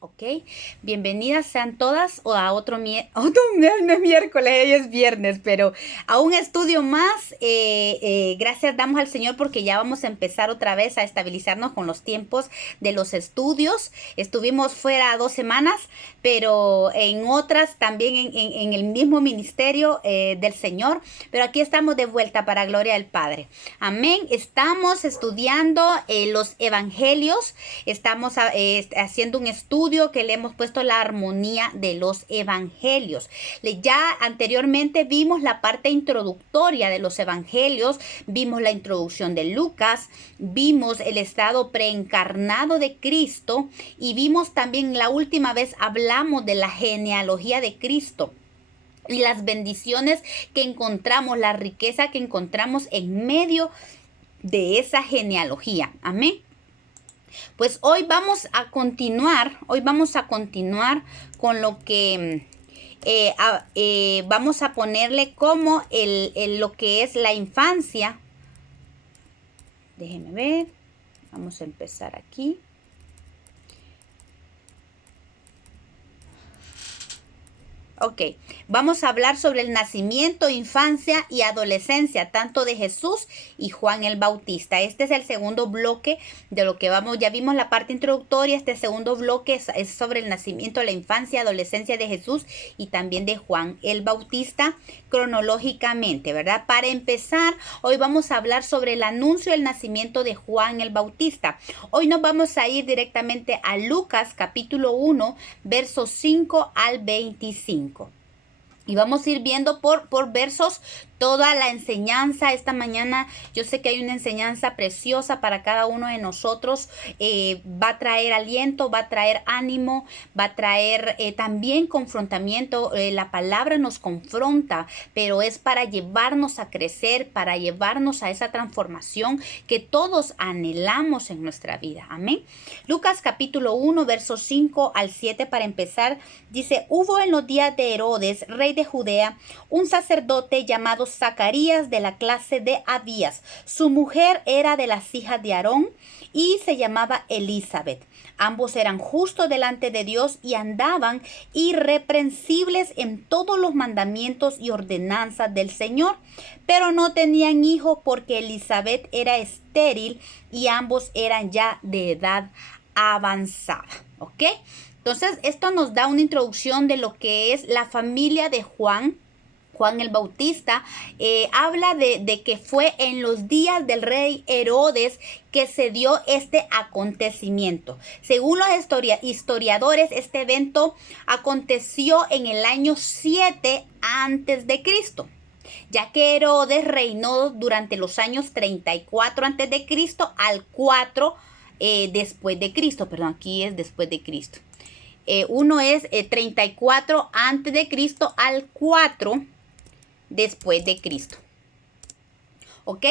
Ok, bienvenidas sean todas o a no es miércoles, hoy es viernes, pero a un estudio más. Gracias damos al Señor porque ya vamos a empezar otra vez a estabilizarnos con los tiempos de los estudios. Estuvimos fuera 2 semanas, pero en otras también en el mismo ministerio del Señor, pero aquí estamos de vuelta para gloria del Padre. Amén. Estamos estudiando los evangelios, estamos haciendo un estudio que le hemos puesto la armonía de los evangelios. Ya anteriormente vimos la parte introductoria de los evangelios, vimos la introducción de Lucas, vimos el estado preencarnado de Cristo y vimos también la última vez hablamos de la genealogía de Cristo y las bendiciones que encontramos, la riqueza que encontramos en medio de esa genealogía. Amén. Pues hoy vamos a continuar con lo que vamos a ponerle como lo que es la infancia. Déjenme ver, vamos a empezar aquí. Ok, vamos a hablar sobre el nacimiento, infancia y adolescencia, tanto de Jesús y Juan el Bautista. Este es el segundo bloque de lo que vamos, ya vimos la parte introductoria, este segundo bloque es sobre el nacimiento, la infancia y adolescencia de Jesús y también de Juan el Bautista, cronológicamente, ¿verdad? Para empezar, hoy vamos a hablar sobre el anuncio del nacimiento de Juan el Bautista. Hoy nos vamos a ir directamente a Lucas capítulo 1, versos 5 al 25. Y vamos a ir viendo por versos toda la enseñanza. Esta mañana yo sé que hay una enseñanza preciosa para cada uno de nosotros. Va a traer aliento, va a traer ánimo, va a traer también confrontamiento. La palabra nos confronta, pero es para llevarnos a crecer, para llevarnos a esa transformación que todos anhelamos en nuestra vida. Amén. Lucas capítulo 1, versos 5 al 7 para empezar. Dice, hubo en los días de Herodes, rey de Judea, un sacerdote llamado Zacarías de la clase de Abías. Su mujer era de las hijas de Aarón y se llamaba Elizabeth. Ambos eran justos delante de Dios y andaban irreprensibles en todos los mandamientos y ordenanzas del Señor, pero no tenían hijos porque Elizabeth era estéril y ambos eran ya de edad avanzada. ¿Ok? Entonces, esto nos da una introducción de lo que es la familia de Juan el Bautista. Habla de que fue en los días del rey Herodes que se dio este acontecimiento. Según los historiadores, este evento aconteció en el año 7 antes de Cristo, ya que Herodes reinó durante los años 34 antes de Cristo al 4 después de Cristo. Perdón, aquí es después de Cristo. Uno es 34 antes de Cristo al 4 después de Cristo. ¿Ok?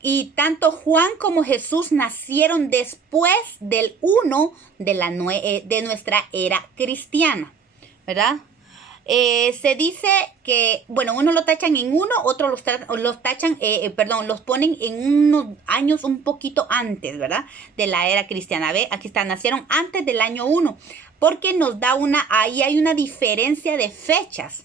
Y tanto Juan como Jesús nacieron después del 1 de nuestra era cristiana, ¿verdad? Se dice que, bueno, uno lo tachan en uno, otros los ponen en unos años un poquito antes, ¿verdad? De la era cristiana. ¿Ve? Aquí está, nacieron antes del año 1, porque nos da ahí hay una diferencia de fechas.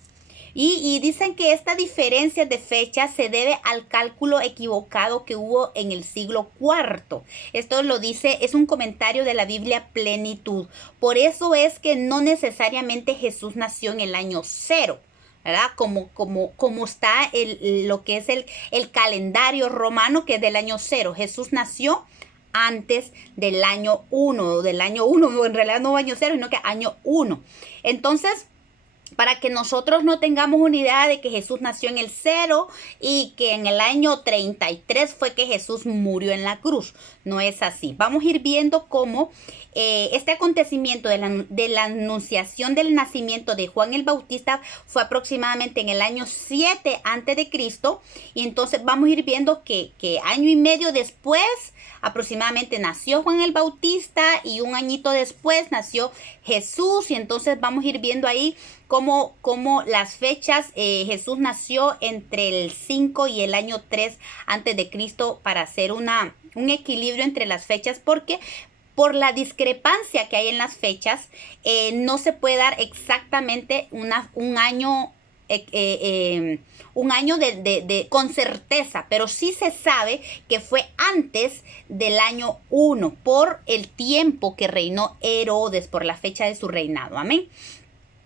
Y dicen que esta diferencia de fechas se debe al cálculo equivocado que hubo en el siglo IV. Esto lo dice, es un comentario de la Biblia Plenitud. Por eso es que no necesariamente Jesús nació en el año 0. ¿Verdad? Como está lo que es el calendario romano, que es del año 0. Jesús nació antes del año 1, en realidad no año 0, sino que año 1. Entonces, para que nosotros no tengamos una idea de que Jesús nació en el 0 y que en el año 33 fue que Jesús murió en la cruz. No es así. Vamos a ir viendo cómo este acontecimiento de la anunciación del nacimiento de Juan el Bautista fue aproximadamente en el año 7 antes de Cristo. Y entonces vamos a ir viendo que año y medio después aproximadamente nació Juan el Bautista y un añito después nació Jesús. Y entonces vamos a ir viendo ahí cómo las fechas. Jesús nació entre el 5 y el año 3 antes de Cristo, para hacer un equilibrio entre las fechas, porque por la discrepancia que hay en las fechas, no se puede dar exactamente un año con certeza, pero sí se sabe que fue antes del año 1 por el tiempo que reinó Herodes, por la fecha de su reinado. Amén.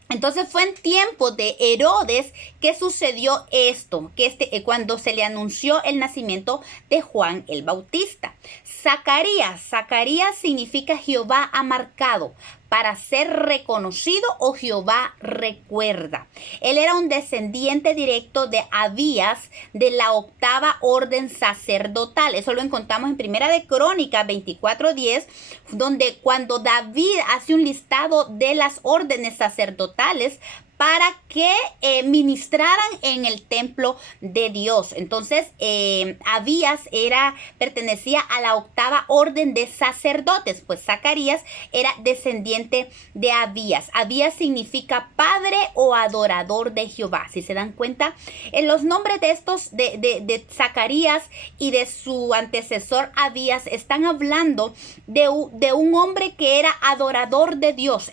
Entonces fue en tiempo de Herodes que sucedió esto, que cuando se le anunció el nacimiento de Juan el Bautista. Zacarías significa Jehová ha marcado para ser reconocido o Jehová recuerda. Él era un descendiente directo de Abías de la octava orden sacerdotal. Eso lo encontramos en Primera de Crónicas 24:10, donde cuando David hace un listado de las órdenes sacerdotales para que ministraran en el templo de Dios. Entonces, Abías pertenecía a la octava orden de sacerdotes, pues Zacarías era descendiente de Abías. Abías significa padre o adorador de Jehová. Si se dan cuenta, en los nombres de estos, de Zacarías y de su antecesor Abías, están hablando de un hombre que era adorador de Dios.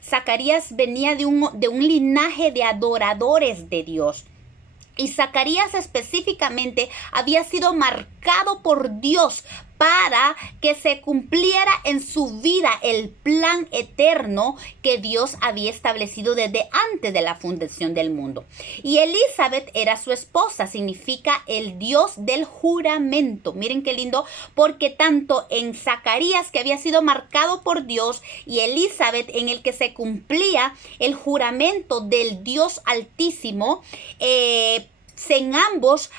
Zacarías venía de un linaje de adoradores de Dios. Y Zacarías específicamente había sido marcado por Dios para que se cumpliera en su vida el plan eterno que Dios había establecido desde antes de la fundación del mundo. Y Elizabeth era su esposa, significa el Dios del juramento. Miren qué lindo, porque tanto en Zacarías, que había sido marcado por Dios, y Elizabeth, en el que se cumplía el juramento del Dios Altísimo, en ambos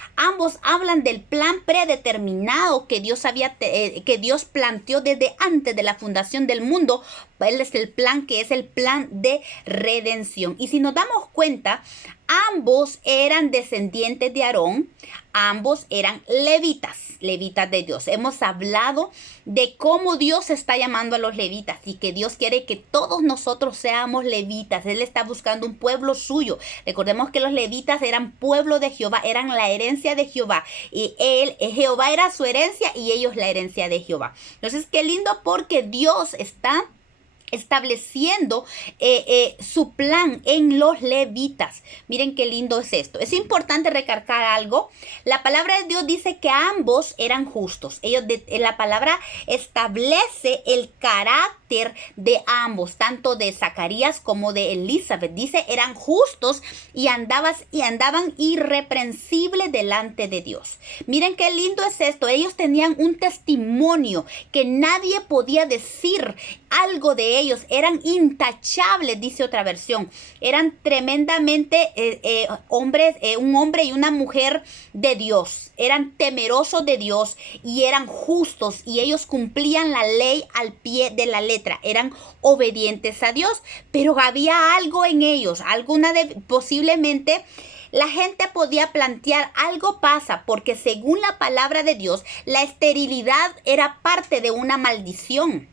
hablan del plan predeterminado que Dios planteó desde antes de la fundación del mundo. Él es el plan que es el plan de redención. Y si nos damos cuenta, ambos eran descendientes de Aarón, ambos eran levitas de Dios. Hemos hablado de cómo Dios está llamando a los levitas y que Dios quiere que todos nosotros seamos levitas. Él está buscando un pueblo suyo. Recordemos que los levitas eran pueblo de Jehová, eran la herencia de Jehová. Y Jehová era su herencia y ellos la herencia de Jehová. Entonces, qué lindo, porque Dios está estableciendo su plan en los levitas. Miren qué lindo es esto. Es importante recalcar algo. La palabra de Dios dice que ambos eran justos. La palabra establece el carácter de ambos, tanto de Zacarías como de Elizabeth. Dice, eran justos y andaban irreprensibles delante de Dios. Miren qué lindo es esto. Ellos tenían un testimonio que nadie podía decir algo de ellos. Eran intachables, dice otra versión. Eran tremendamente hombres, un hombre y una mujer de Dios. Eran temerosos de Dios y eran justos, y ellos cumplían la ley al pie de la letra. Eran obedientes a Dios, pero había algo en ellos, posiblemente la gente podía plantear, algo pasa, porque según la palabra de Dios, la esterilidad era parte de una maldición.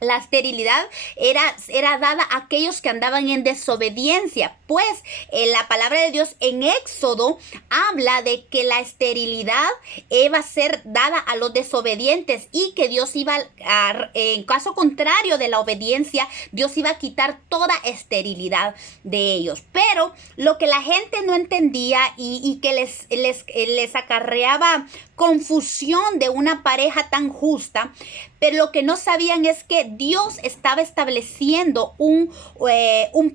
La esterilidad era dada a aquellos que andaban en desobediencia, pues la palabra de Dios en Éxodo habla de que la esterilidad iba a ser dada a los desobedientes, y que Dios en caso contrario de la obediencia, Dios iba a quitar toda esterilidad de ellos. Pero lo que la gente no entendía y que les acarreaba confusión de una pareja tan justa, pero lo que no sabían es que Dios estaba estableciendo un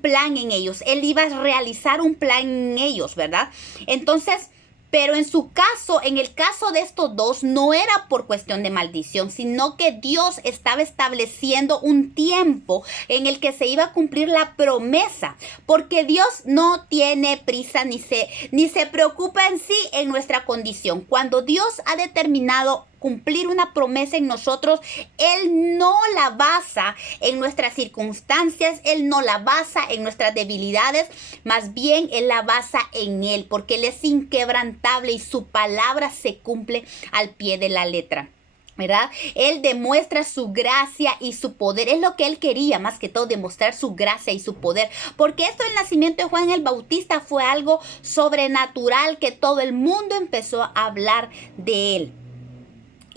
plan en ellos. Él iba a realizar un plan en ellos, ¿verdad? Entonces, pero en el caso de estos dos, no era por cuestión de maldición, sino que Dios estaba estableciendo un tiempo en el que se iba a cumplir la promesa, porque Dios no tiene prisa ni se preocupa en sí en nuestra condición. Cuando Dios ha determinado cumplir una promesa en nosotros, Él no la basa en nuestras circunstancias, Él no la basa en nuestras debilidades, más bien Él la basa en Él, porque Él es inquebrantable y su palabra se cumple al pie de la letra, ¿verdad? Él demuestra su gracia y su poder. Es lo que Él quería, más que todo, demostrar su gracia y su poder. Porque esto del nacimiento de Juan el Bautista fue algo sobrenatural, que todo el mundo empezó a hablar de Él.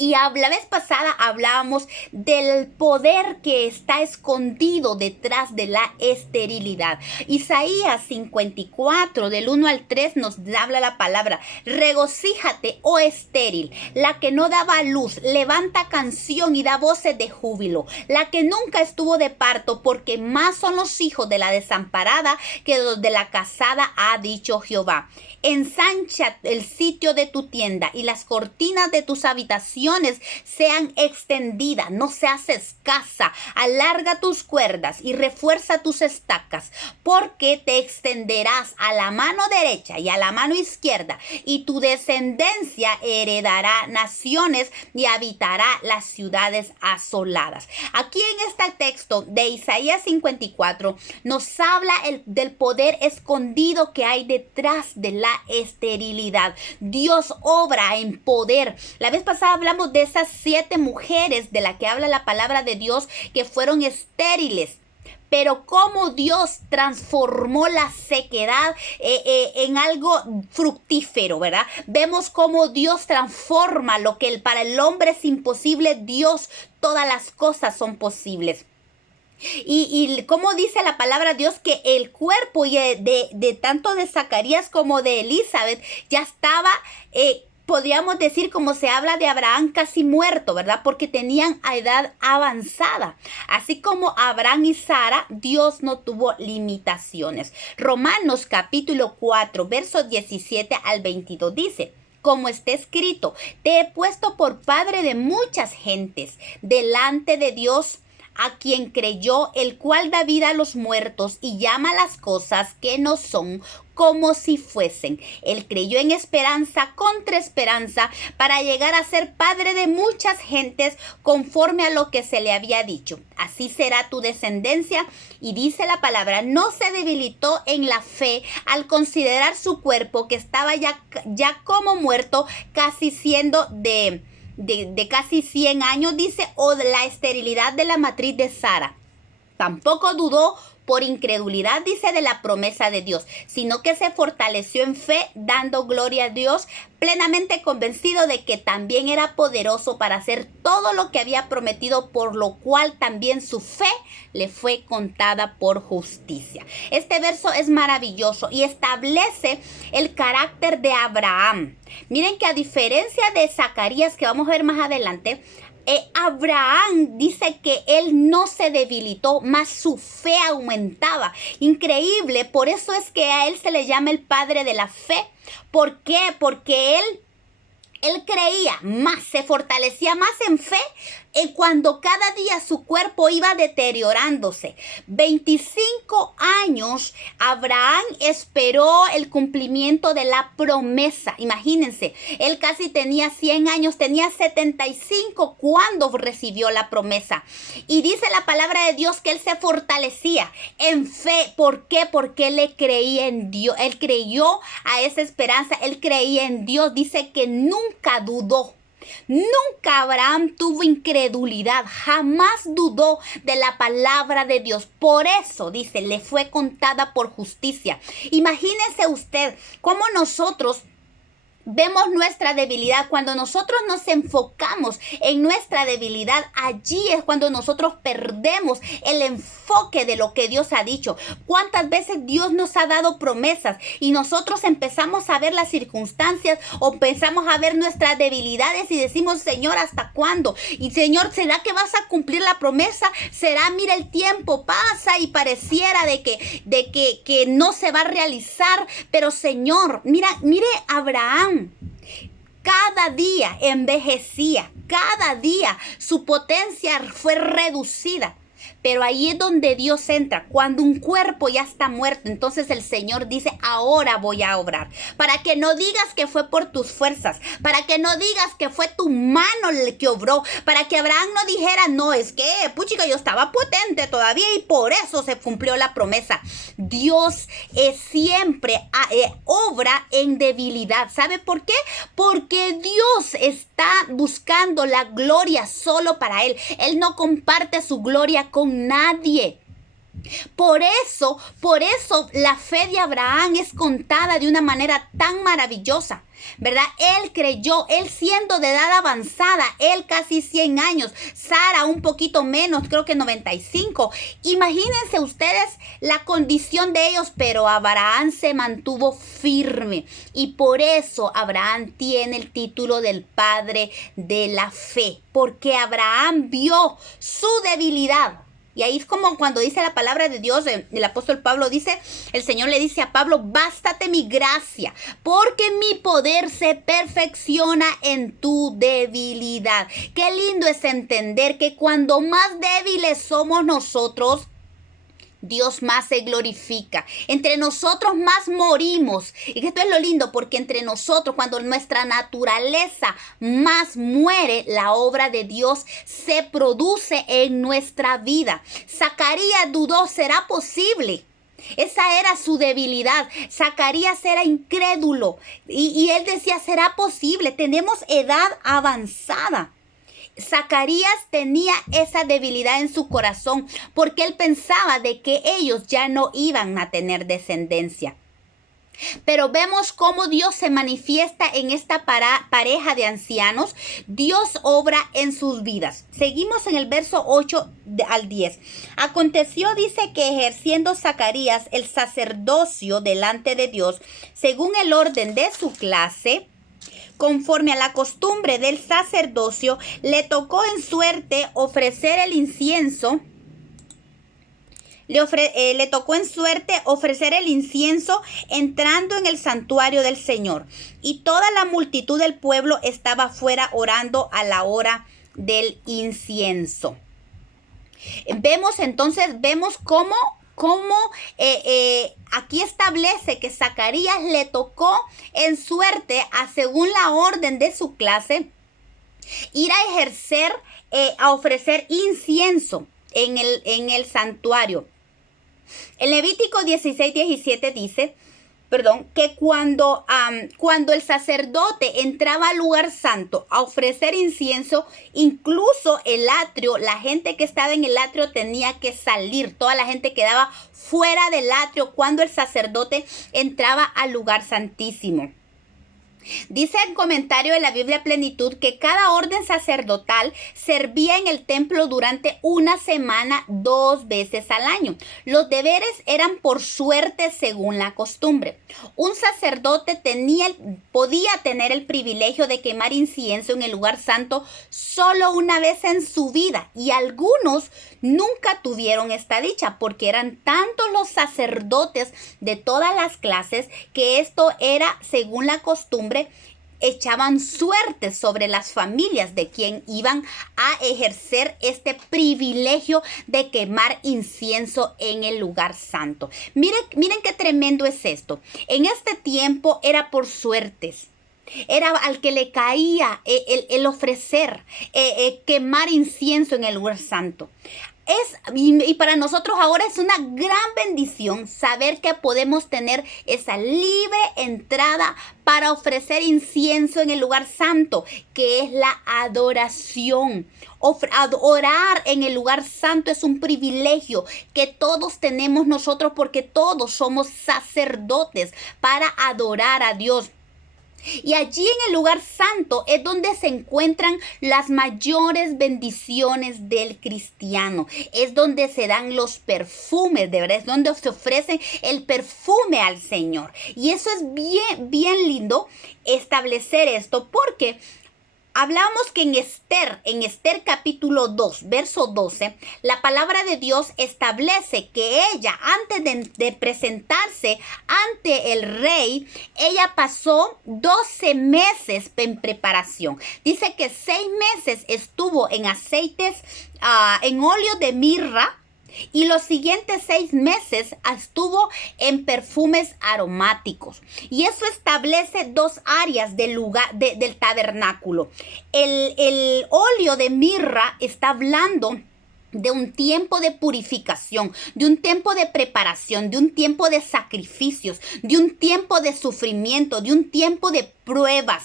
Y la vez pasada hablábamos del poder que está escondido detrás de la esterilidad. Isaías 54, del 1 al 3, nos habla la palabra: regocíjate, oh estéril, la que no daba luz, levanta canción y da voces de júbilo, la que nunca estuvo de parto, porque más son los hijos de la desamparada que los de la casada, ha dicho Jehová. Ensancha el sitio de tu tienda y las cortinas de tus habitaciones sean extendidas, no seas escasa. Alarga tus cuerdas y refuerza tus estacas, porque te extenderás a la mano derecha y a la mano izquierda, y tu descendencia heredará naciones y habitará las ciudades asoladas. Aquí en este texto de Isaías 54 nos habla del poder escondido que hay detrás de la esterilidad. Dios obra en poder. La vez pasada hablamos de esas 7 mujeres de las que habla la palabra de Dios que fueron estériles. Pero cómo Dios transformó la sequedad en algo fructífero, ¿verdad? Vemos cómo Dios transforma lo que para el hombre es imposible. Dios, todas las cosas son posibles. Y como dice la palabra de Dios, que el cuerpo de tanto de Zacarías como de Elizabeth ya estaba, podríamos decir, como se habla de Abraham, casi muerto, ¿verdad? Porque tenían a edad avanzada. Así como Abraham y Sara, Dios no tuvo limitaciones. Romanos capítulo 4, versos 17 al 22 dice: como está escrito, te he puesto por padre de muchas gentes delante de Dios, a quien creyó, el cual da vida a los muertos y llama las cosas que no son como si fuesen. Él creyó en esperanza contra esperanza para llegar a ser padre de muchas gentes, conforme a lo que se le había dicho: así será tu descendencia. Y dice la palabra: no se debilitó en la fe al considerar su cuerpo, que estaba ya como muerto, casi siendo de casi 100 años, dice, o de la esterilidad de la matriz de Sara. Tampoco dudó por incredulidad, dice, de la promesa de Dios, sino que se fortaleció en fe, dando gloria a Dios, plenamente convencido de que también era poderoso para hacer todo lo que había prometido, por lo cual también su fe le fue contada por justicia. Este verso es maravilloso y establece el carácter de Abraham. Miren que a diferencia de Zacarías, que vamos a ver más adelante, Abraham dice que él no se debilitó, más su fe aumentaba. Increíble, por eso es que a él se le llama el padre de la fe. ¿Por qué? Porque él creía más, se fortalecía más en fe cuando cada día su cuerpo iba deteriorándose. 25 años Abraham esperó el cumplimiento de la promesa. Imagínense, él casi tenía 100 años, tenía 75 cuando recibió la promesa. Y dice la palabra de Dios que él se fortalecía en fe. ¿Por qué? Porque él creía en Dios, él creyó a esa esperanza, él creía en Dios. Dice que nunca dudó. Nunca Abraham tuvo incredulidad, jamás dudó de la palabra de Dios. Por eso, dice, le fue contada por justicia. Imagínese usted cómo nosotros vemos nuestra debilidad. Cuando nosotros nos enfocamos en nuestra debilidad, allí es cuando nosotros perdemos el enfoque de lo que Dios ha dicho. ¿Cuántas veces Dios nos ha dado promesas y nosotros empezamos a ver las circunstancias o empezamos a ver nuestras debilidades y decimos: Señor, ¿hasta cuándo? Y Señor, ¿será que vas a cumplir la promesa? ¿Será? Mira, el tiempo pasa y pareciera de que no se va a realizar. Pero Señor, mire Abraham, cada día envejecía, cada día su potencia fue reducida. Pero ahí es donde Dios entra. Cuando un cuerpo ya está muerto, entonces el Señor dice: ahora voy a obrar. Para que no digas que fue por tus fuerzas, para que no digas que fue tu mano el que obró, para que Abraham no dijera: no, es que, puchica, yo estaba potente todavía y por eso se cumplió la promesa. Dios siempre obra en debilidad. ¿Sabe por qué? Porque Dios está buscando la gloria solo para Él. Él no comparte su gloria con nadie. Por eso la fe de Abraham es contada de una manera tan maravillosa, ¿verdad? Él creyó, él siendo de edad avanzada, él casi 100 años, Sara un poquito menos, creo que 95. Imagínense ustedes la condición de ellos, pero Abraham se mantuvo firme y por eso Abraham tiene el título del padre de la fe, porque Abraham vio su debilidad. Y ahí es como cuando dice la palabra de Dios, el apóstol Pablo dice, el Señor le dice a Pablo, bástate mi gracia, porque mi poder se perfecciona en tu debilidad. Qué lindo es entender que cuando más débiles somos nosotros, Dios más se glorifica. Entre nosotros más morimos. Y esto es lo lindo, porque entre nosotros, cuando nuestra naturaleza más muere, la obra de Dios se produce en nuestra vida. Zacarías dudó, ¿será posible? Esa era su debilidad. Zacarías era incrédulo. Y él decía, ¿será posible? Tenemos edad avanzada. Zacarías tenía esa debilidad en su corazón porque él pensaba de que ellos ya no iban a tener descendencia. Pero vemos cómo Dios se manifiesta en esta pareja de ancianos. Dios obra en sus vidas. Seguimos en el verso 8 al 10. Aconteció, dice, que ejerciendo Zacarías el sacerdocio delante de Dios, según el orden de su clase, conforme a la costumbre del sacerdocio, le tocó en suerte ofrecer el incienso. Le tocó en suerte ofrecer el incienso entrando en el santuario del Señor. Y toda la multitud del pueblo estaba fuera orando a la hora del incienso. Vemos cómo aquí establece que Zacarías le tocó en suerte, según la orden de su clase, ir a ejercer, a ofrecer incienso en el santuario. El Levítico 16:17 dice, que cuando el sacerdote entraba al lugar santo a ofrecer incienso, incluso el atrio, la gente que estaba en el atrio tenía que salir. Toda la gente quedaba fuera del atrio cuando el sacerdote entraba al lugar santísimo. Dice el comentario de la Biblia Plenitud que cada orden sacerdotal servía en el templo durante una semana 2 veces al año. Los deberes eran por suerte según la costumbre. Un sacerdote podía tener el privilegio de quemar incienso en el lugar santo solo una vez en su vida, y algunos nunca tuvieron esta dicha porque eran tantos los sacerdotes de todas las clases que esto era según la costumbre. Echaban suerte sobre las familias de quien iban a ejercer este privilegio de quemar incienso en el lugar santo. Miren qué tremendo es esto. En este tiempo era por suertes. Era al que le caía el ofrecer, quemar incienso en el lugar santo. Y para nosotros ahora es una gran bendición saber que podemos tener esa libre entrada para ofrecer incienso en el lugar santo, que es la adoración. Orar en el lugar santo es un privilegio que todos tenemos nosotros porque todos somos sacerdotes para adorar a Dios. Y allí en el lugar santo es donde se encuentran las mayores bendiciones del cristiano. Es donde se dan los perfumes, de verdad, es donde se ofrece el perfume al Señor. Y eso es bien, bien lindo establecer esto porque hablamos que en Esther capítulo 2, verso 12, la palabra de Dios establece que ella, antes de presentarse ante el rey, ella pasó 12 meses en preparación. Dice que 6 meses estuvo en aceites, en óleo de mirra, y los siguientes 6 meses estuvo en perfumes aromáticos. Y eso establece 2 áreas del tabernáculo. El óleo de mirra está hablando de un tiempo de purificación, de un tiempo de preparación, de un tiempo de sacrificios, de un tiempo de sufrimiento, de un tiempo de pruebas.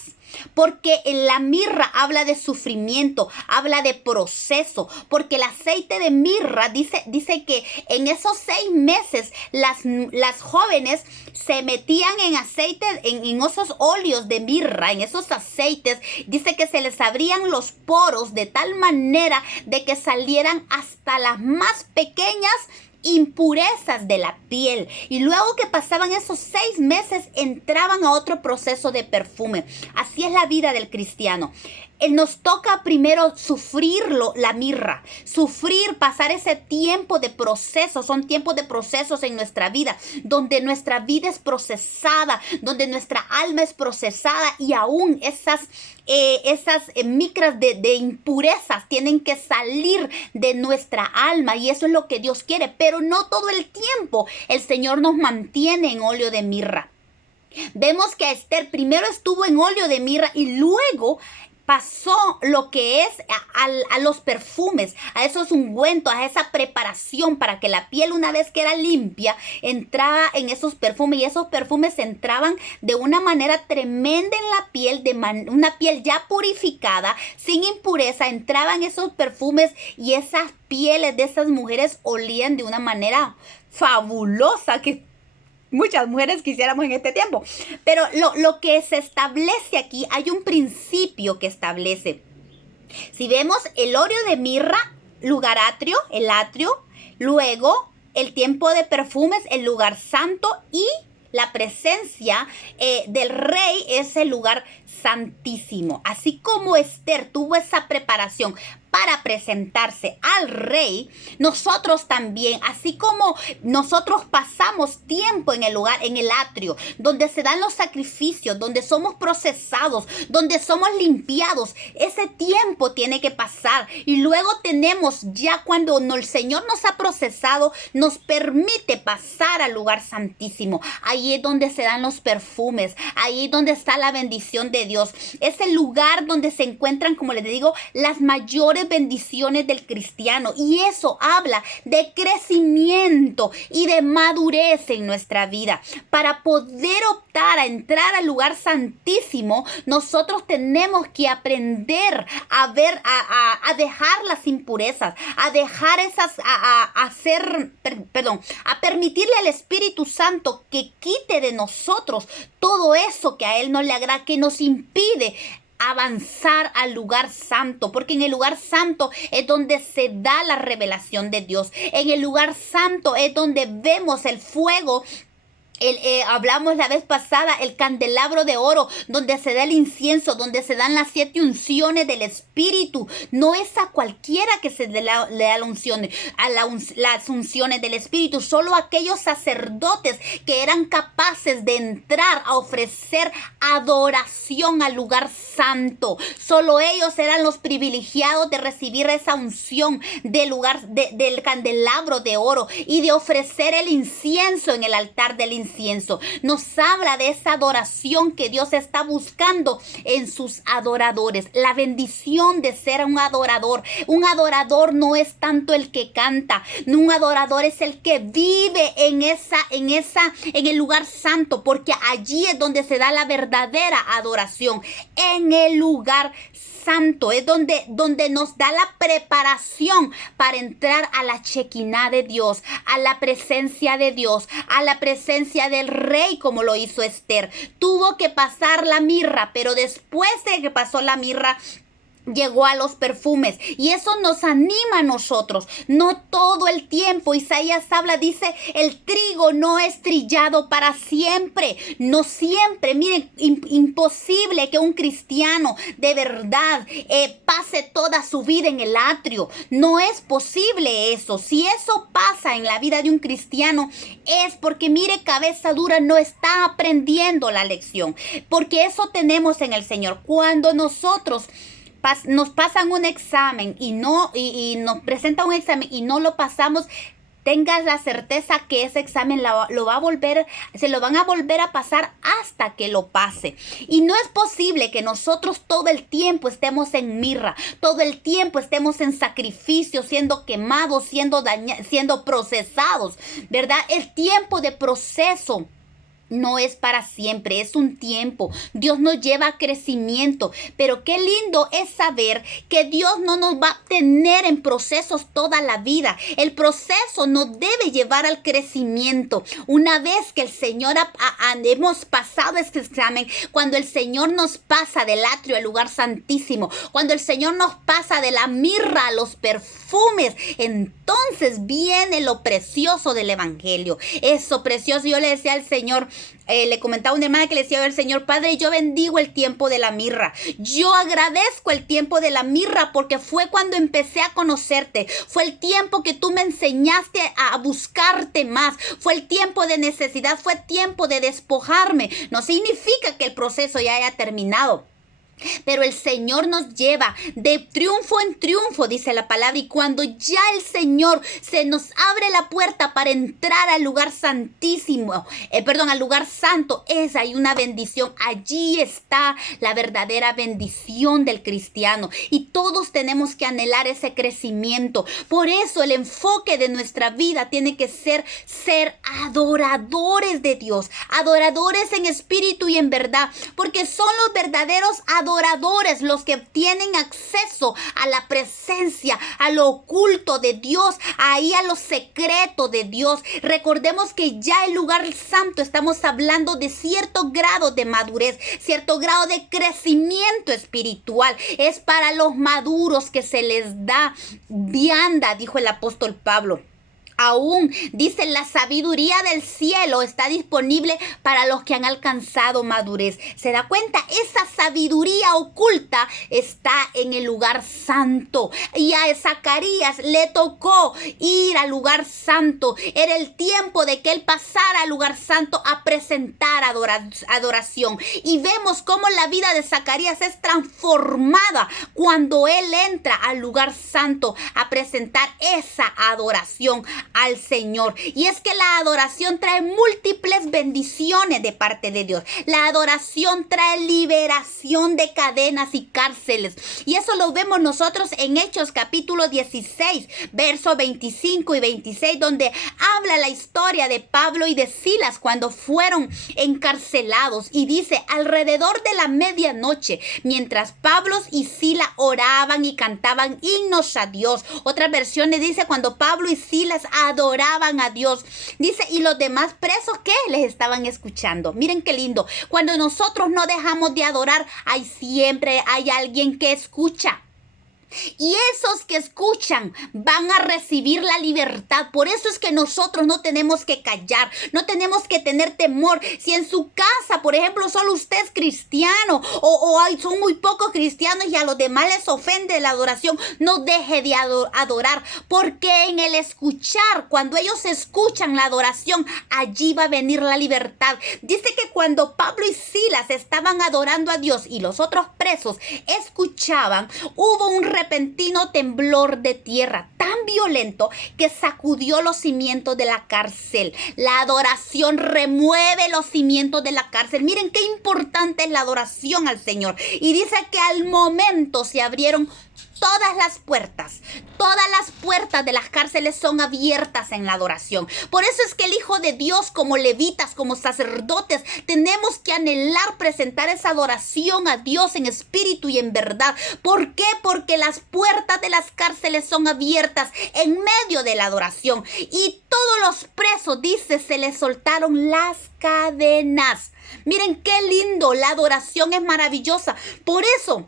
porque la mirra habla de sufrimiento, habla de proceso, porque el aceite de mirra dice que en esos 6 meses las jóvenes se metían en aceite, en esos óleos de mirra, en esos aceites, dice que se les abrían los poros de tal manera de que salieran hasta las más pequeñas impurezas de la piel, y luego que pasaban esos 6 meses entraban a otro proceso de perfume. Así es la vida del cristiano. Nos toca primero sufrirlo, la mirra, pasar ese tiempo de proceso. Son tiempos de procesos en nuestra vida, donde nuestra vida es procesada, donde nuestra alma es procesada, y aún esas micras de impurezas tienen que salir de nuestra alma, y eso es lo que Dios quiere, pero no todo el tiempo el Señor nos mantiene en óleo de mirra. Vemos que Esther primero estuvo en óleo de mirra y luego pasó lo que es a los perfumes, a esos ungüentos, a esa preparación para que la piel, una vez que era limpia, entraba en esos perfumes, y esos perfumes entraban de una manera tremenda en la piel, una piel ya purificada, sin impureza. Entraban esos perfumes y esas pieles de esas mujeres olían de una manera fabulosa, que muchas mujeres quisiéramos en este tiempo. Pero lo que se establece aquí, hay un principio que establece. Si vemos el óleo de mirra, lugar atrio, el atrio, luego el tiempo de perfumes, el lugar santo, y la presencia del rey es el lugar santísimo. Así como Esther tuvo esa preparación para presentarse al rey, nosotros también, así como nosotros pasamos tiempo en el lugar, en el atrio, donde se dan los sacrificios, donde somos procesados, donde somos limpiados, ese tiempo tiene que pasar, y luego tenemos, ya cuando el Señor nos ha procesado, nos permite pasar al lugar santísimo. Ahí es donde se dan los perfumes, ahí es donde está la bendición de Dios. Es el lugar donde se encuentran, como les digo, las mayores bendiciones del cristiano, y eso habla de crecimiento y de madurez en nuestra vida. Para poder optar a entrar al lugar santísimo, nosotros tenemos que aprender a dejar las impurezas, a dejar a permitirle al Espíritu Santo que quite de nosotros todo eso que a Él no le agrada, que nos impide avanzar al lugar santo, porque en el lugar santo es donde se da la revelación de Dios. En el lugar santo es donde vemos el fuego. Hablamos la vez pasada, el candelabro de oro, donde se da el incienso, donde se dan las 7 unciones del Espíritu. No es a cualquiera que se le da la unción, las unciones del Espíritu. Solo aquellos sacerdotes que eran capaces de entrar a ofrecer adoración al lugar santo. Solo ellos eran los privilegiados de recibir esa unción del candelabro de oro y de ofrecer el incienso en el altar del incienso. Nos habla de esa adoración que Dios está buscando en sus adoradores. La bendición de ser un adorador. Un adorador no es tanto el que canta. Un adorador es el que vive en el lugar santo, porque allí es donde se da la verdadera adoración. En el lugar santo es donde nos da la preparación para entrar a la Shekinah de Dios, a la presencia de Dios, a la presencia del rey, como lo hizo Esther. Tuvo que pasar la mirra, pero después de que pasó la mirra, llegó a los perfumes, y eso nos anima a nosotros. No todo el tiempo. Isaías habla, dice, el trigo no es trillado para siempre. No siempre. Miren, imposible que un cristiano de verdad pase toda su vida en el atrio. No es posible eso. Si eso pasa en la vida de un cristiano, es porque, mire, cabeza dura no está aprendiendo la lección, porque eso tenemos en el Señor. Cuando nosotros nos pasan un examen y nos presentan un examen y no lo pasamos, tengas la certeza que ese examen se lo van a volver a pasar hasta que lo pase. Y no es posible que nosotros todo el tiempo estemos en mirra, todo el tiempo estemos en sacrificio, siendo quemados, siendo procesados, ¿verdad? El tiempo de proceso no es para siempre, es un tiempo. Dios nos lleva a crecimiento, pero qué lindo es saber que Dios no nos va a tener en procesos toda la vida. El proceso nos debe llevar al crecimiento. Una vez que el Señor hemos pasado este examen, cuando el Señor nos pasa del atrio al lugar santísimo, cuando el Señor nos pasa de la mirra a los perfumes, entonces viene lo precioso del Evangelio. Eso precioso. Yo le decía al Señor, le comentaba a una hermana que le decía al Señor: Padre, yo bendigo el tiempo de la mirra. Yo agradezco el tiempo de la mirra porque fue cuando empecé a conocerte. Fue el tiempo que tú me enseñaste a buscarte más. Fue el tiempo de necesidad. Fue tiempo de despojarme. No significa que el proceso ya haya terminado, pero el Señor nos lleva de triunfo en triunfo, dice la palabra. Y cuando ya el Señor se nos abre la puerta para entrar al lugar santísimo, al lugar santo, hay una bendición. Allí está la verdadera bendición del cristiano. Y todos tenemos que anhelar ese crecimiento. Por eso el enfoque de nuestra vida tiene que ser adoradores de Dios. Adoradores en espíritu y en verdad. Porque son los verdaderos adoradores, los que tienen acceso a la presencia, a lo oculto de Dios, ahí a lo secreto de Dios. Recordemos que ya el lugar santo, estamos hablando de cierto grado de madurez, cierto grado de crecimiento espiritual. Es para los maduros que se les da vianda, dijo el apóstol Pablo. Aún, dice, la sabiduría del cielo está disponible para los que han alcanzado madurez. ¿Se da cuenta? Esa sabiduría oculta está en el lugar santo. Y a Zacarías le tocó ir al lugar santo. Era el tiempo de que él pasara al lugar santo a presentar adoración. Y vemos cómo la vida de Zacarías es transformada cuando él entra al lugar santo a presentar esa adoración al Señor. Y es que la adoración trae múltiples bendiciones de parte de Dios. La adoración trae liberación de cadenas y cárceles. Y eso lo vemos nosotros en Hechos capítulo 16, versos 25 y 26, donde habla la historia de Pablo y de Silas cuando fueron encarcelados. Y dice: alrededor de la medianoche, mientras Pablo y Silas oraban y cantaban himnos a Dios. Otras versiones dice cuando Pablo y Silas adoraban a Dios. Dice, y los demás presos que les estaban escuchando. Miren qué lindo. Cuando nosotros no dejamos de adorar, siempre hay alguien que escucha. Y esos que escuchan van a recibir la libertad. Por eso es que nosotros no tenemos que callar, no tenemos que tener temor. Si en su casa, por ejemplo, solo usted es cristiano o son muy pocos cristianos y a los demás les ofende la adoración, no deje de adorar, porque en el escuchar, cuando ellos escuchan la adoración, allí va a venir la libertad. Dice que cuando Pablo y Silas estaban adorando a Dios y los otros presos escuchaban, hubo un repentino temblor de tierra tan violento que sacudió los cimientos de la cárcel. La adoración remueve los cimientos de la cárcel. Miren qué importante es la adoración al Señor. Y dice que al momento se abrieron todas las puertas de las cárceles son abiertas en la adoración. Por eso es que el Hijo de Dios, como levitas, como sacerdotes, tenemos que anhelar presentar esa adoración a Dios en espíritu y en verdad. ¿Por qué? Porque las puertas de las cárceles son abiertas en medio de la adoración. Y todos los presos, dice, se les soltaron las cadenas. Miren qué lindo, la adoración es maravillosa. Por eso,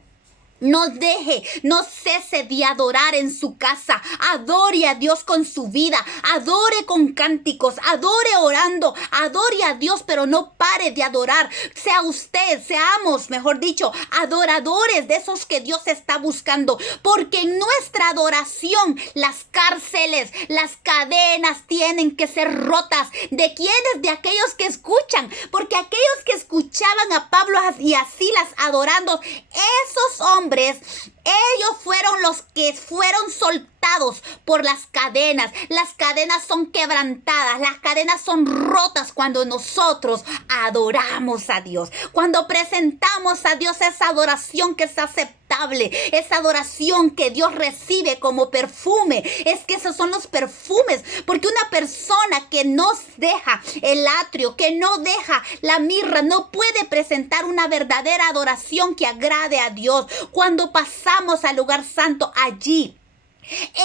no cese de adorar en su casa. Adore a Dios con su vida. Adore con cánticos. Adore orando. Adore a Dios, pero no pare de adorar. Seamos, mejor dicho, adoradores de esos que Dios está buscando. Porque en nuestra adoración, las cárceles, las cadenas tienen que ser rotas. ¿De quiénes? De aquellos que escuchan. Porque aquellos que escuchaban a Pablo y a Silas adorando, esos hombres Ellos fueron los que fueron soltados por las cadenas. Las cadenas son quebrantadas, las cadenas son rotas cuando nosotros adoramos a Dios. Cuando presentamos a Dios esa adoración que es aceptable, esa adoración que Dios recibe como perfume. Es que esos son los perfumes, porque una persona que no deja el atrio, que no deja la mirra, no puede presentar una verdadera adoración que agrade a Dios. Cuando pasamos al lugar santo, allí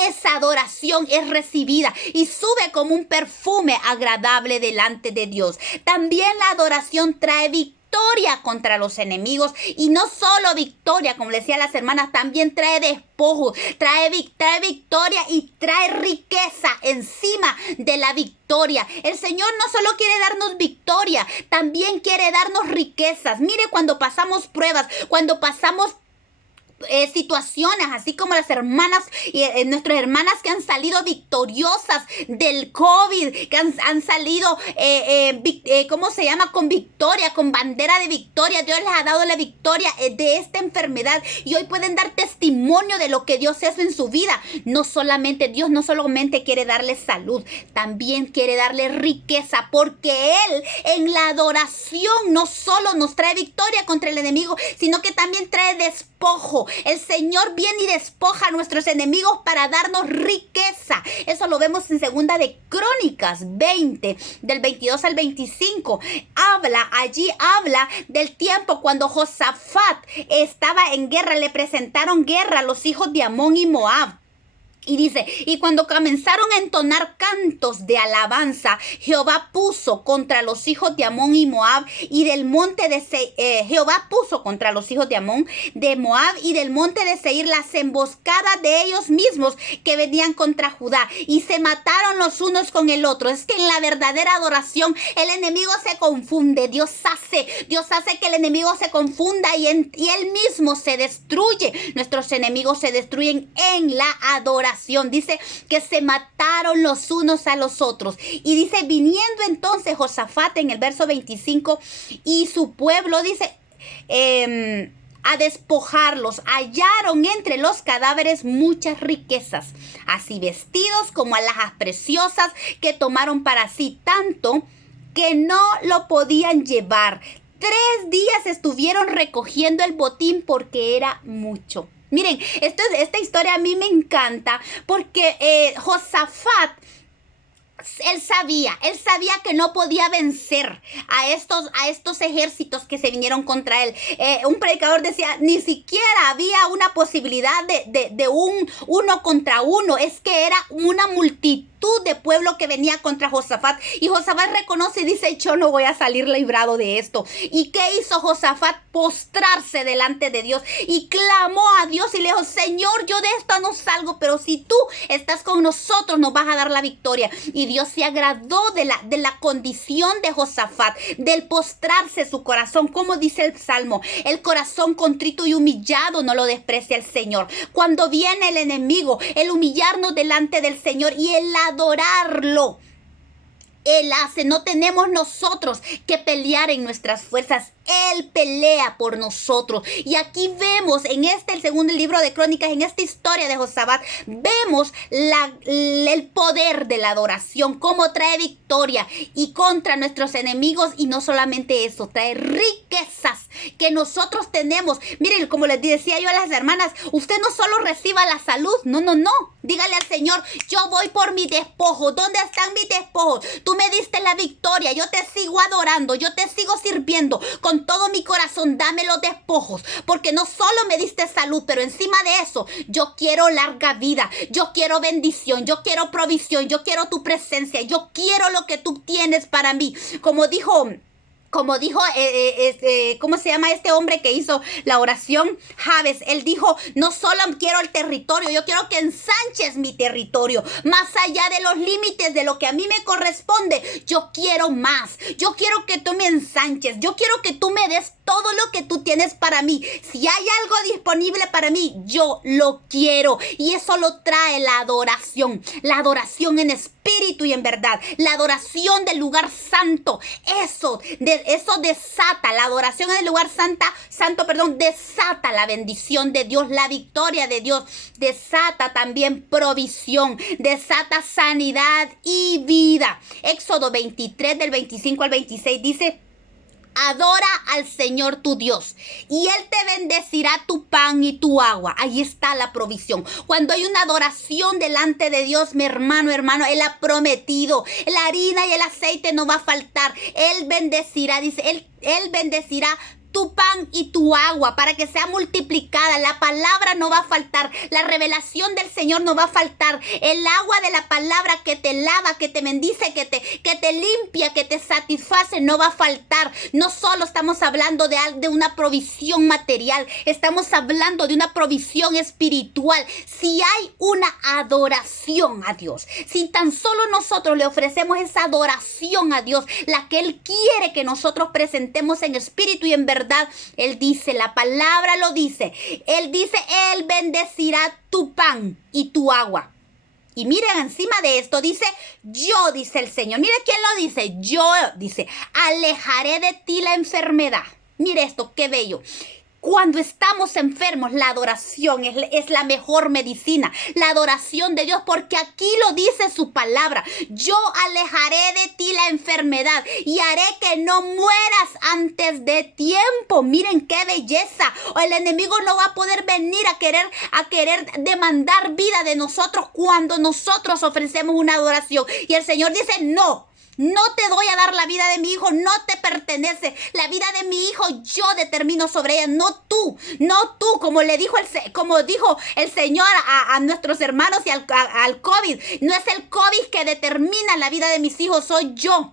esa adoración es recibida y sube como un perfume agradable delante de Dios. También la adoración trae victoria contra los enemigos, y no solo victoria, como le decía a las hermanas, también trae despojo, trae victoria y trae riqueza encima de la victoria. El Señor no solo quiere darnos victoria, también quiere darnos riquezas. Mire, cuando pasamos pruebas, cuando pasamos situaciones, así como las hermanas y nuestras hermanas que han salido victoriosas del COVID, que han salido ¿cómo se llama? Con victoria, con bandera de victoria. Dios les ha dado la victoria de esta enfermedad, y hoy pueden dar testimonio de lo que Dios hizo en su vida. Dios no solamente quiere darles salud, también quiere darles riqueza, porque Él en la adoración no solo nos trae victoria contra el enemigo, sino que también trae despojo. El Señor viene y despoja a nuestros enemigos para darnos riqueza. Eso lo vemos en Segunda de Crónicas 20, del 22 al 25. Allí habla del tiempo cuando Josafat estaba en guerra. Le presentaron guerra a los hijos de Amón y Moab. Y dice, y cuando comenzaron a entonar cantos de alabanza, Jehová puso contra los hijos de Amón y Moab y del monte de Jehová puso contra los hijos de Amón, de Moab y del monte de Seir las emboscadas de ellos mismos que venían contra Judá, y se mataron los unos con el otro. Es que en la verdadera adoración el enemigo se confunde. Dios hace que el enemigo se confunda y él mismo se destruye. Nuestros enemigos se destruyen en la adoración. Dice que se mataron los unos a los otros. Y dice, viniendo entonces Josafat en el verso 25 y su pueblo, dice, a despojarlos, hallaron entre los cadáveres muchas riquezas, así vestidos como alhajas preciosas que tomaron para sí, tanto que no lo podían llevar. 3 días estuvieron recogiendo el botín porque era mucho. Miren, esta historia a mí me encanta porque Josafat, él sabía que no podía vencer a estos ejércitos que se vinieron contra él. Un predicador decía, ni siquiera había una posibilidad de uno contra uno. Es que era una multitud de pueblo que venía contra Josafat, y Josafat reconoce y dice, yo no voy a salir librado de esto. ¿Y qué hizo Josafat? Postrarse delante de Dios y clamó a Dios y le dijo, Señor, yo de esto no salgo, pero si tú estás con nosotros nos vas a dar la victoria. Y Dios se agradó de la condición de Josafat, del postrarse su corazón, como dice el Salmo, el corazón contrito y humillado no lo desprecia el Señor. Cuando viene el enemigo, el humillarnos delante del Señor y el adorarlo, Él hace. No tenemos nosotros que pelear en nuestras fuerzas. Él pelea por nosotros. Y aquí vemos en el segundo libro de Crónicas, en esta historia de Josafat, vemos el poder de la adoración, cómo trae victoria y contra nuestros enemigos. Y no solamente eso, trae riquezas que nosotros tenemos. Miren, como les decía yo a las hermanas, usted no solo reciba la salud, no. Dígale al Señor, yo voy por mi despojo. ¿Dónde están mis despojos? Tú me diste la victoria, yo te sigo adorando, yo te sigo sirviendo con todo mi corazón. Dame los despojos, porque no solo me diste salud, pero encima de eso, yo quiero larga vida, yo quiero bendición, yo quiero provisión, yo quiero tu presencia, yo quiero lo que tú tienes para mí. Como dijo, ¿cómo se llama este hombre que hizo la oración? Jabes. Él dijo, no solo quiero el territorio, yo quiero que ensanches mi territorio, más allá de los límites de lo que a mí me corresponde. Yo quiero más, yo quiero que tú me ensanches, yo quiero que tú me des todo lo que tú tienes para mí. Si hay algo disponible para mí, yo lo quiero. Y eso lo trae la adoración en espíritu espíritu y en verdad. La adoración del lugar santo, eso desata, la adoración en el lugar santo, desata la bendición de Dios, la victoria de Dios, desata también provisión, desata sanidad y vida. Éxodo 23 del 25 al 26 dice: adora al Señor tu Dios y Él te bendecirá tu pan y tu agua. Ahí está la provisión. Cuando hay una adoración delante de Dios, mi hermano, Él ha prometido, la harina y el aceite no va a faltar. Él bendecirá, dice, Él bendecirá tu pan y tu agua para que sea multiplicada. La palabra no va a faltar. La revelación del Señor no va a faltar. El agua de la palabra que te lava, que te bendice, que te limpia, que te satisface, no va a faltar. No solo estamos hablando de una provisión material, estamos hablando de una provisión espiritual. Si hay una adoración a Dios, si tan solo nosotros le ofrecemos esa adoración a Dios, la que Él quiere que nosotros presentemos en espíritu y en verdad, Él dice, la palabra lo dice, Él dice, Él bendecirá tu pan y tu agua. Y miren, encima de esto dice, yo, dice el Señor. Mire quién lo dice, yo, dice, alejaré de ti la enfermedad. Mire esto, qué bello. Cuando estamos enfermos, la adoración es la mejor medicina. La adoración de Dios, porque aquí lo dice su palabra. Yo alejaré de ti la enfermedad y haré que no mueras antes de tiempo. Miren qué belleza. El enemigo no va a poder venir a querer demandar vida de nosotros cuando nosotros ofrecemos una adoración. Y el Señor dice, no. No te doy a dar la vida de mi hijo, no te pertenece. La vida de mi hijo yo determino sobre ella, no tú, como dijo el Señor a nuestros hermanos y al COVID. No es el COVID que determina la vida de mis hijos, soy yo.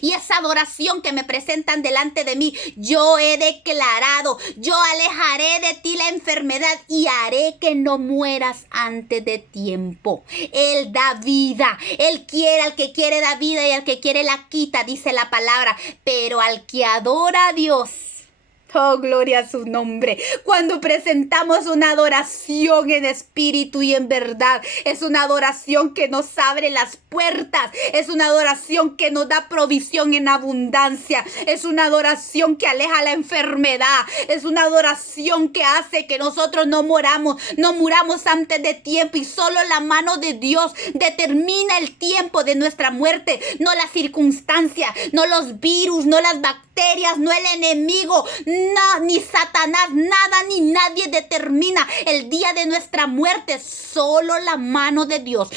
Y esa adoración que me presentan delante de mí, yo he declarado, yo alejaré de ti la enfermedad y haré que no mueras antes de tiempo. Él da vida, Él quiere, al que quiere da vida y al que quiere la quita, dice la palabra. Pero al que adora a Dios, oh, gloria a su nombre. Cuando presentamos una adoración en espíritu y en verdad, es una adoración que nos abre las puertas. Es una adoración que nos da provisión en abundancia. Es una adoración que aleja la enfermedad. Es una adoración que hace que nosotros no muramos antes de tiempo. Y solo la mano de Dios determina el tiempo de nuestra muerte. No la circunstancia, no los virus, no las bacterias, no el enemigo. No, ni Satanás, nada ni nadie determina el día de nuestra muerte, solo la mano de Dios.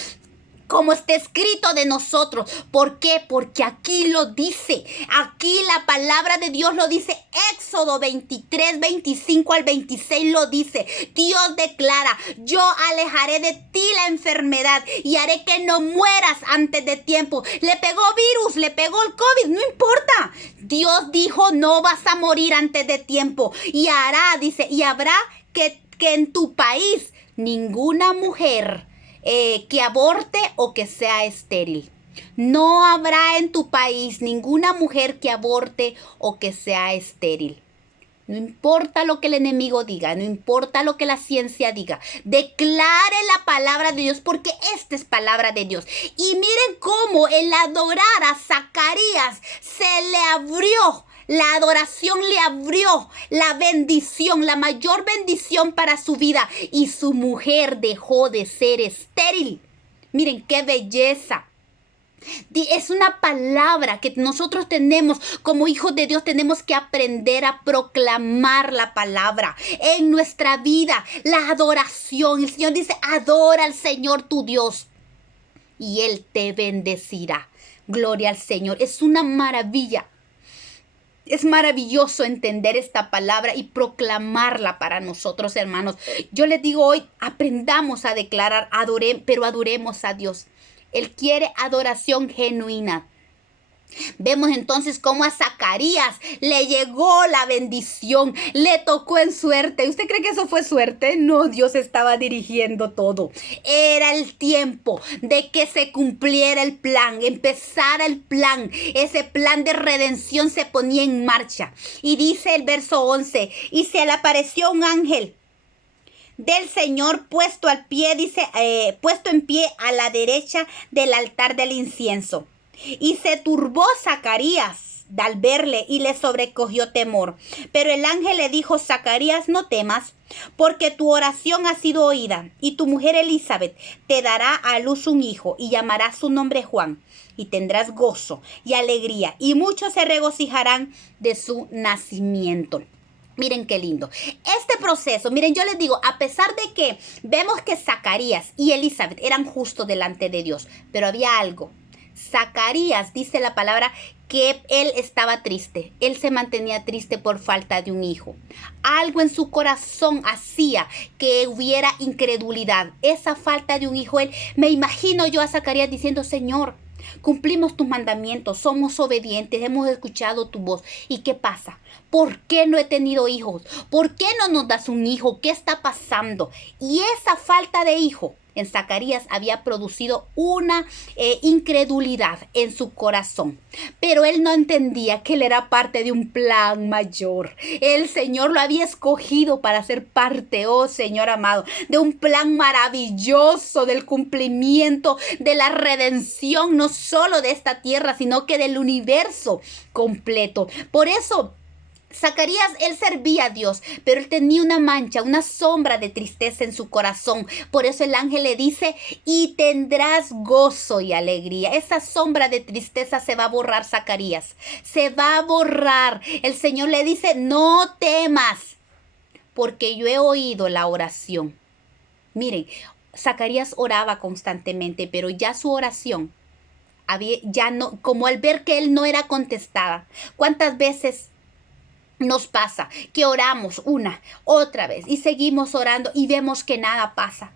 Como está escrito de nosotros. ¿Por qué? Porque aquí lo dice. Aquí la palabra de Dios lo dice. Éxodo 23, 25 al 26 lo dice. Dios declara, yo alejaré de ti la enfermedad y haré que no mueras antes de tiempo. Le pegó virus, le pegó el COVID, no importa. Dios dijo, no vas a morir antes de tiempo. Y hará, dice, y habrá que en tu país ninguna mujer que aborte o que sea estéril. No habrá en tu país ninguna mujer que aborte o que sea estéril. No importa lo que el enemigo diga, no importa lo que la ciencia diga. Declare la palabra de Dios, porque esta es palabra de Dios. Y miren cómo el adorar a Zacarías se le abrió. La adoración le abrió la bendición, la mayor bendición para su vida. Y su mujer dejó de ser estéril. Miren qué belleza. Es una palabra que nosotros tenemos como hijos de Dios. Tenemos que aprender a proclamar la palabra en nuestra vida. La adoración. El Señor dice, adora al Señor tu Dios y Él te bendecirá. Gloria al Señor. Es una maravilla. Es maravilloso entender esta palabra y proclamarla para nosotros, hermanos. Yo les digo hoy, aprendamos a declarar, pero adoremos a Dios. Él quiere adoración genuina. Vemos entonces cómo a Zacarías le llegó la bendición, le tocó en suerte. ¿Usted cree que eso fue suerte? No, Dios estaba dirigiendo todo. Era el tiempo de que se cumpliera el plan, empezara el plan. Ese plan de redención se ponía en marcha. Y dice el verso 11, y se le apareció un ángel del Señor puesto al pie, dice, puesto en pie a la derecha del altar del incienso. Y se turbó Zacarías al verle y le sobrecogió temor. Pero el ángel le dijo: Zacarías, no temas, porque tu oración ha sido oída, y tu mujer Elizabeth te dará a luz un hijo, y llamará su nombre Juan, y tendrás gozo y alegría, y muchos se regocijarán de su nacimiento. Miren qué lindo. Este proceso, miren, yo les digo, a pesar de que vemos que Zacarías y Elizabeth eran justos delante de Dios, pero había algo. Zacarías, dice la palabra, que él estaba triste. Él se mantenía triste por falta de un hijo. Algo en su corazón hacía que hubiera incredulidad. Esa falta de un hijo, me imagino yo a Zacarías diciendo: Señor, cumplimos tus mandamientos, somos obedientes, hemos escuchado tu voz. ¿Y qué pasa? ¿Por qué no he tenido hijos? ¿Por qué no nos das un hijo? ¿Qué está pasando? Y esa falta de hijo en Zacarías había producido una incredulidad en su corazón. Pero él no entendía que él era parte de un plan mayor. El Señor lo había escogido para ser parte, oh Señor amado, de un plan maravilloso, del cumplimiento de la redención, no solo de esta tierra, sino que del universo completo. Por eso Zacarías, él servía a Dios, pero él tenía una mancha, una sombra de tristeza en su corazón. Por eso el ángel le dice: y tendrás gozo y alegría. Esa sombra de tristeza se va a borrar, Zacarías. Se va a borrar. El Señor le dice: no temas, porque yo he oído la oración. Miren, Zacarías oraba constantemente, pero ya su oración ya no, como al ver que él no era contestada. ¿Cuántas veces nos pasa que oramos una, otra vez y seguimos orando y vemos que nada pasa?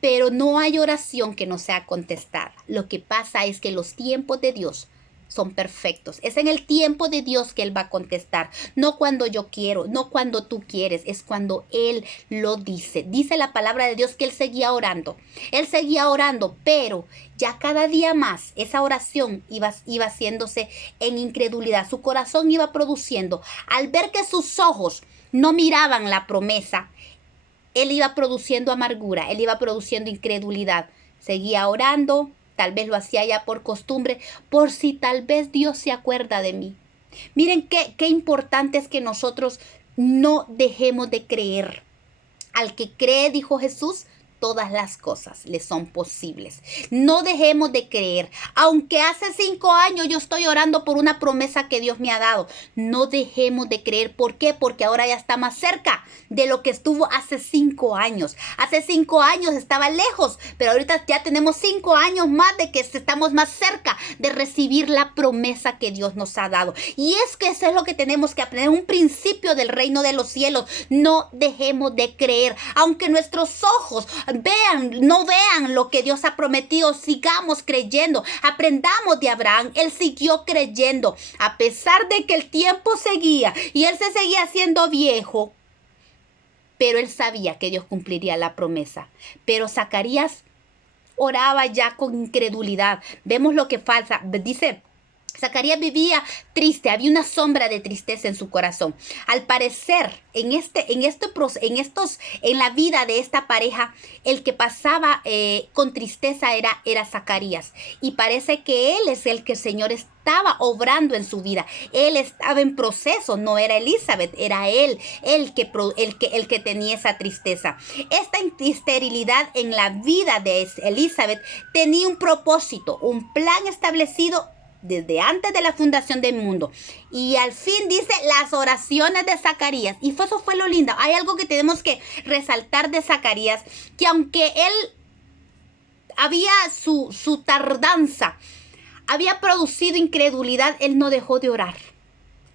Pero no hay oración que no sea contestada. Lo que pasa es que los tiempos de Dios son perfectos. Es en el tiempo de Dios que Él va a contestar. No cuando yo quiero, no cuando tú quieres, es cuando Él lo dice. Dice la palabra de Dios que Él seguía orando. Él seguía orando, pero ya cada día más esa oración iba haciéndose en incredulidad. Su corazón iba produciendo. Al ver que sus ojos no miraban la promesa, él iba produciendo amargura, él iba produciendo incredulidad. Seguía orando. Tal vez lo hacía ya por costumbre, por si tal vez Dios se acuerda de mí. Miren qué importante es que nosotros no dejemos de creer. Al que cree, dijo Jesús, todas las cosas le son posibles. No dejemos de creer. Aunque hace 5 años yo estoy orando por una promesa que Dios me ha dado, no dejemos de creer. ¿Por qué? Porque ahora ya está más cerca de lo que estuvo hace 5 años. Hace 5 años estaba lejos, pero ahorita ya tenemos 5 años más de que estamos más cerca de recibir la promesa que Dios nos ha dado. Y es que eso es lo que tenemos que aprender, un principio del reino de los cielos. No dejemos de creer, aunque nuestros ojos no vean lo que Dios ha prometido, sigamos creyendo. Aprendamos de Abraham. Él siguió creyendo a pesar de que el tiempo seguía y él se seguía haciendo viejo, pero él sabía que Dios cumpliría la promesa. Pero Zacarías oraba ya con incredulidad. Vemos lo que falta. Dice: Zacarías vivía triste, había una sombra de tristeza en su corazón. Al parecer, en la vida de esta pareja, el que pasaba con tristeza era Zacarías. Y parece que él es el que el Señor estaba obrando en su vida. Él estaba en proceso, no era Elizabeth, era él el que tenía esa tristeza. Esta esterilidad en la vida de Elizabeth tenía un propósito, un plan establecido desde antes de la fundación del mundo. Y al fin dice las oraciones de Zacarías. Y eso fue lo lindo. Hay algo que tenemos que resaltar de Zacarías, que aunque él había su tardanza, había producido incredulidad, él no dejó de orar.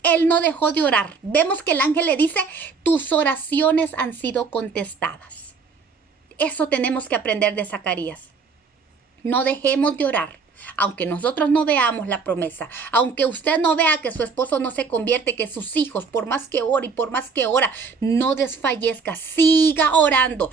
Él no dejó de orar. Vemos que el ángel le dice: tus oraciones han sido contestadas. Eso tenemos que aprender de Zacarías. No dejemos de orar. Aunque nosotros no veamos la promesa, aunque usted no vea que su esposo no se convierte, que sus hijos, por más que ore y por más que ora, no desfallezca, siga orando,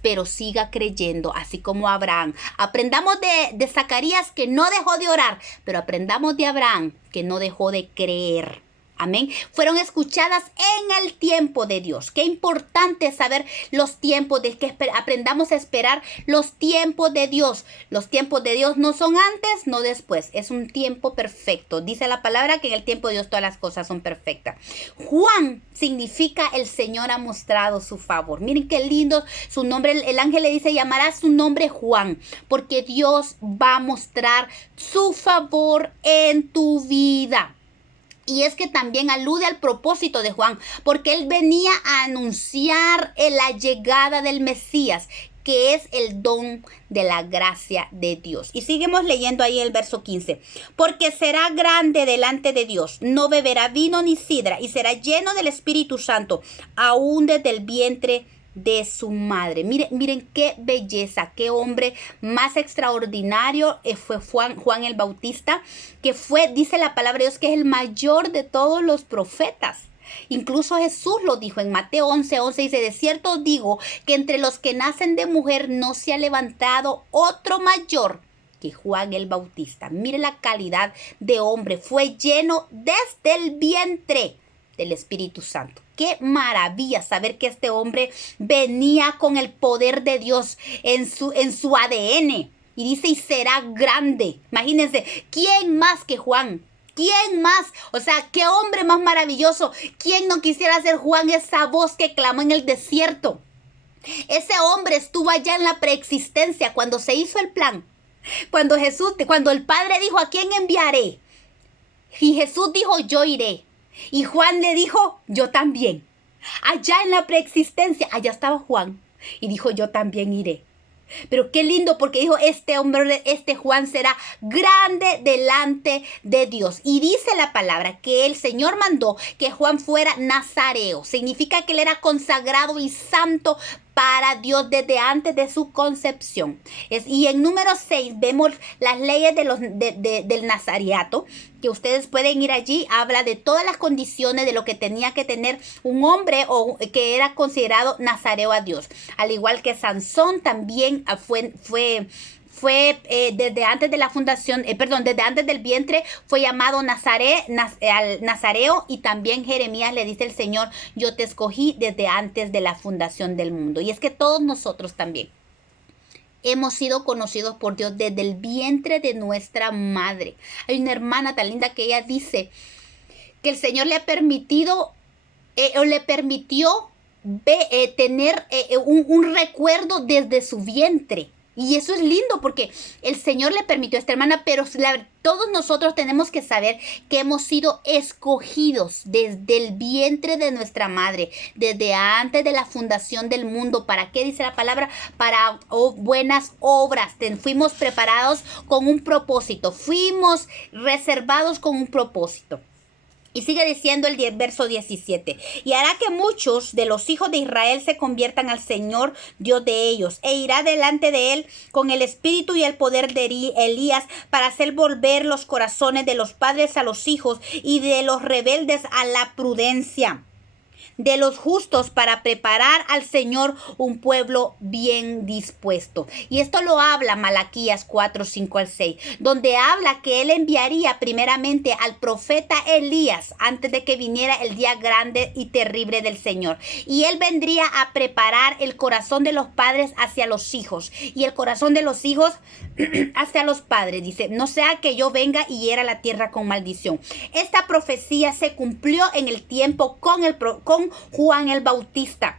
pero siga creyendo, así como Abraham. Aprendamos de Zacarías, que no dejó de orar, pero aprendamos de Abraham, que no dejó de creer. Amén. Fueron escuchadas en el tiempo de Dios. Qué importante es saber los tiempos, de que aprendamos a esperar los tiempos de Dios. Los tiempos de Dios no son antes, no después. Es un tiempo perfecto. Dice la palabra que en el tiempo de Dios todas las cosas son perfectas. Juan significa el Señor ha mostrado su favor. Miren qué lindo su nombre. El ángel le dice, llamará su nombre Juan, porque Dios va a mostrar su favor en tu vida. Y es que también alude al propósito de Juan, porque él venía a anunciar la llegada del Mesías, que es el don de la gracia de Dios. Y seguimos leyendo ahí el verso 15. Porque será grande delante de Dios, no beberá vino ni sidra, y será lleno del Espíritu Santo, aún desde el vientre de su madre. Miren qué belleza, qué hombre más extraordinario fue Juan el Bautista, que fue, dice la palabra de Dios, que es el mayor de todos los profetas. Incluso Jesús lo dijo en Mateo 11:11, dice, de cierto os digo que entre los que nacen de mujer no se ha levantado otro mayor que Juan el Bautista. Mire la calidad de hombre, fue lleno desde el vientre del Espíritu Santo. Qué maravilla saber que este hombre venía con el poder de Dios en su ADN. Y dice, y será grande. Imagínense, ¿quién más que Juan? ¿Quién más? O sea, qué hombre más maravilloso. ¿Quién no quisiera ser Juan, esa voz que clamó en el desierto? Ese hombre estuvo allá en la preexistencia cuando se hizo el plan. Cuando el Padre dijo, ¿a quién enviaré? Y Jesús dijo, yo iré. Y Juan le dijo, yo también. Allá en la preexistencia, allá estaba Juan. Y dijo, yo también iré. Pero qué lindo, porque dijo, este hombre, este Juan será grande delante de Dios. Y dice la palabra que el Señor mandó que Juan fuera nazareo. Significa que él era consagrado y santo para Dios desde antes de su concepción. Y en número 6 vemos las leyes del nazareato, que ustedes pueden ir allí. Habla de todas las condiciones de lo que tenía que tener un hombre o que era considerado nazareo a Dios. Al igual que Sansón también fue desde antes de la fundación, desde antes del vientre fue llamado nazareo, y también Jeremías le dice el Señor, yo te escogí desde antes de la fundación del mundo. Y es que todos nosotros también hemos sido conocidos por Dios desde el vientre de nuestra madre. Hay una hermana tan linda que ella dice que el Señor le ha permitido le permitió tener un recuerdo desde su vientre. Y eso es lindo porque el Señor le permitió a esta hermana, pero todos nosotros tenemos que saber que hemos sido escogidos desde el vientre de nuestra madre, desde antes de la fundación del mundo. ¿Para qué dice la palabra? Para buenas obras. Fuimos preparados con un propósito, fuimos reservados con un propósito. Y sigue diciendo el verso 17. Y hará que muchos de los hijos de Israel se conviertan al Señor Dios de ellos. E irá delante de él con el espíritu y el poder de Elías para hacer volver los corazones de los padres a los hijos y de los rebeldes a la prudencia, de los justos para preparar al Señor un pueblo bien dispuesto. Y esto lo habla Malaquías 4:5-6, donde habla que él enviaría primeramente al profeta Elías antes de que viniera el día grande y terrible del Señor. Y él vendría a preparar el corazón de los padres hacia los hijos y el corazón de los hijos hacia los padres. Dice, no sea que yo venga y hiera la tierra con maldición. Esta profecía se cumplió en el tiempo con Juan el Bautista.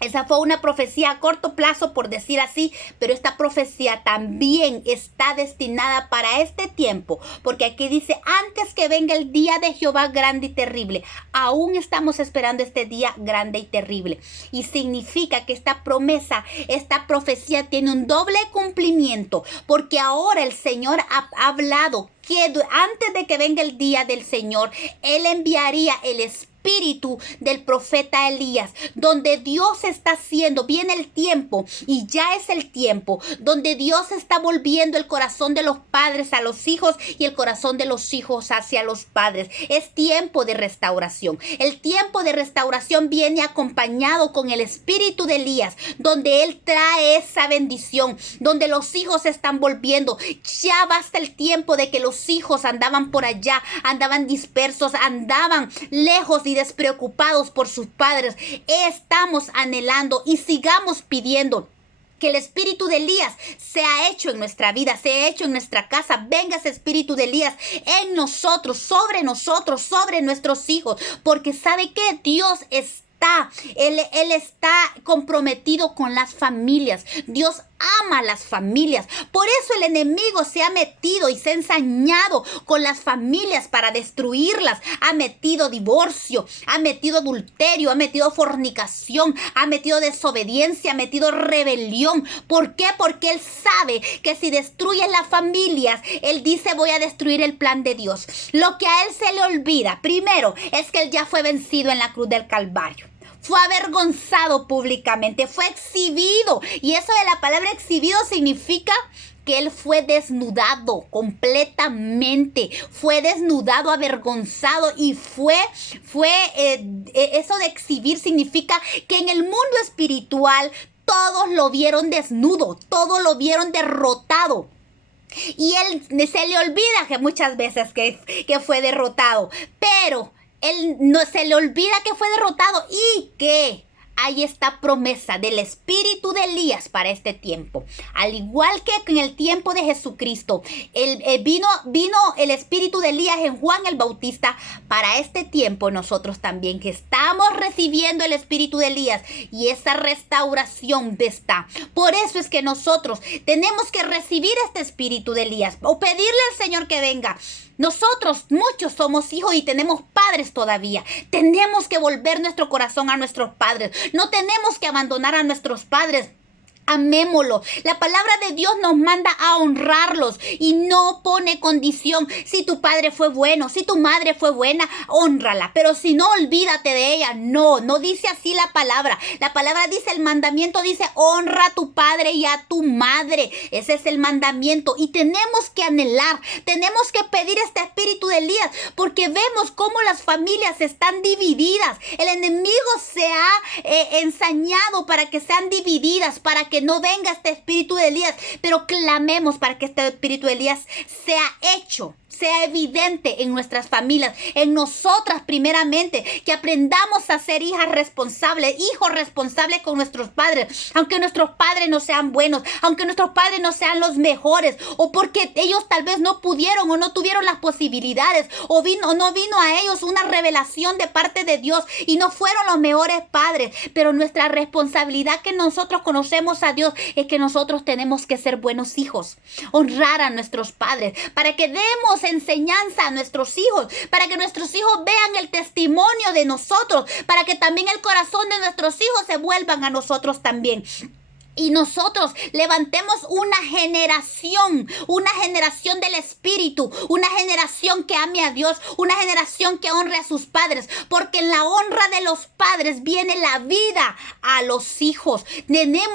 Esa fue una profecía a corto plazo, por decir así, pero esta profecía también está destinada para este tiempo, porque aquí dice, antes que venga el día de Jehová grande y terrible. Aún estamos esperando este día grande y terrible. Y significa que esta promesa, esta profecía tiene un doble cumplimiento, porque ahora el Señor ha hablado que antes de que venga el día del Señor, Él enviaría el Espíritu espíritu del profeta Elías, donde Dios está haciendo, viene el tiempo y ya es el tiempo, donde Dios está volviendo el corazón de los padres a los hijos y el corazón de los hijos hacia los padres. Es tiempo de restauración. El tiempo de restauración viene acompañado con el espíritu de Elías, donde él trae esa bendición, donde los hijos están volviendo. Ya basta el tiempo de que los hijos andaban por allá, andaban dispersos, andaban lejos y despreocupados por sus padres. Estamos anhelando y sigamos pidiendo que el espíritu de Elías sea hecho en nuestra vida, sea hecho en nuestra casa. Venga ese espíritu de Elías en nosotros, sobre nuestros hijos, porque ¿sabe qué? Dios Él está comprometido con las familias. Dios ama a las familias. Por eso el enemigo se ha metido y se ha ensañado con las familias para destruirlas. Ha metido divorcio, ha metido adulterio, ha metido fornicación, ha metido desobediencia, ha metido rebelión. ¿Por qué? Porque él sabe que si destruye las familias, él dice: voy a destruir el plan de Dios. Lo que a él se le olvida, primero, es que él ya fue vencido en la cruz del Calvario. Fue avergonzado públicamente, fue exhibido. Y eso de la palabra exhibido significa que él fue desnudado completamente. Fue desnudado, avergonzado y eso de exhibir significa que en el mundo espiritual todos lo vieron desnudo, todos lo vieron derrotado. Y él se le olvida que muchas veces que fue derrotado, pero él no se le olvida que fue derrotado y que hay esta promesa del espíritu de Elías para este tiempo. Al igual que en el tiempo de Jesucristo, vino el espíritu de Elías en Juan el Bautista. Para este tiempo nosotros también, que estamos recibiendo el espíritu de Elías y esa restauración está. Por eso es que nosotros tenemos que recibir este espíritu de Elías o pedirle al Señor que venga. Nosotros, muchos somos hijos y tenemos padres todavía. Tenemos que volver nuestro corazón a nuestros padres. No tenemos que abandonar a nuestros padres. Amémoslo. La palabra de Dios nos manda a honrarlos y no pone condición. Si tu padre fue bueno, si tu madre fue buena, hónrala. Pero si no, olvídate de ella. No dice así la palabra. La palabra dice, el mandamiento dice: honra a tu padre y a tu madre. Ese es el mandamiento y tenemos que anhelar, tenemos que pedir este espíritu de Elías, porque vemos cómo las familias están divididas. El enemigo se ha ensañado para que sean divididas, para que no venga este espíritu de Elías, pero clamemos para que este espíritu de Elías sea hecho, sea evidente en nuestras familias, en nosotras primeramente, que aprendamos a ser hijas responsables, hijos responsables con nuestros padres, aunque nuestros padres no sean buenos, aunque nuestros padres no sean los mejores, o porque ellos tal vez no pudieron o no tuvieron las posibilidades, o no vino a ellos una revelación de parte de Dios y no fueron los mejores padres, pero nuestra responsabilidad, que nosotros conocemos a Dios, es que nosotros tenemos que ser buenos hijos, honrar a nuestros padres, para que demos enseñanza a nuestros hijos, para que nuestros hijos vean el testimonio de nosotros, para que también el corazón de nuestros hijos se vuelvan a nosotros también. Y nosotros levantemos una generación del Espíritu, una generación que ame a Dios, una generación que honre a sus padres, porque en la honra de los padres viene la vida a los hijos.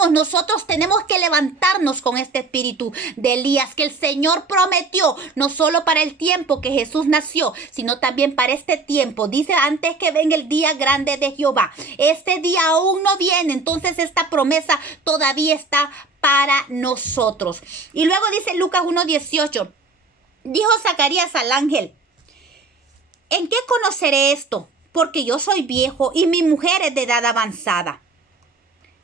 Nosotros tenemos que levantarnos con este espíritu de Elías, que el Señor prometió, no solo para el tiempo que Jesús nació, sino también para este tiempo. Dice: antes que venga el día grande de Jehová. Este día aún no viene, entonces esta promesa todavía está para nosotros. Y luego dice Lucas 1:18, dijo Zacarías al ángel: ¿en qué conoceré esto? Porque yo soy viejo y mi mujer es de edad avanzada.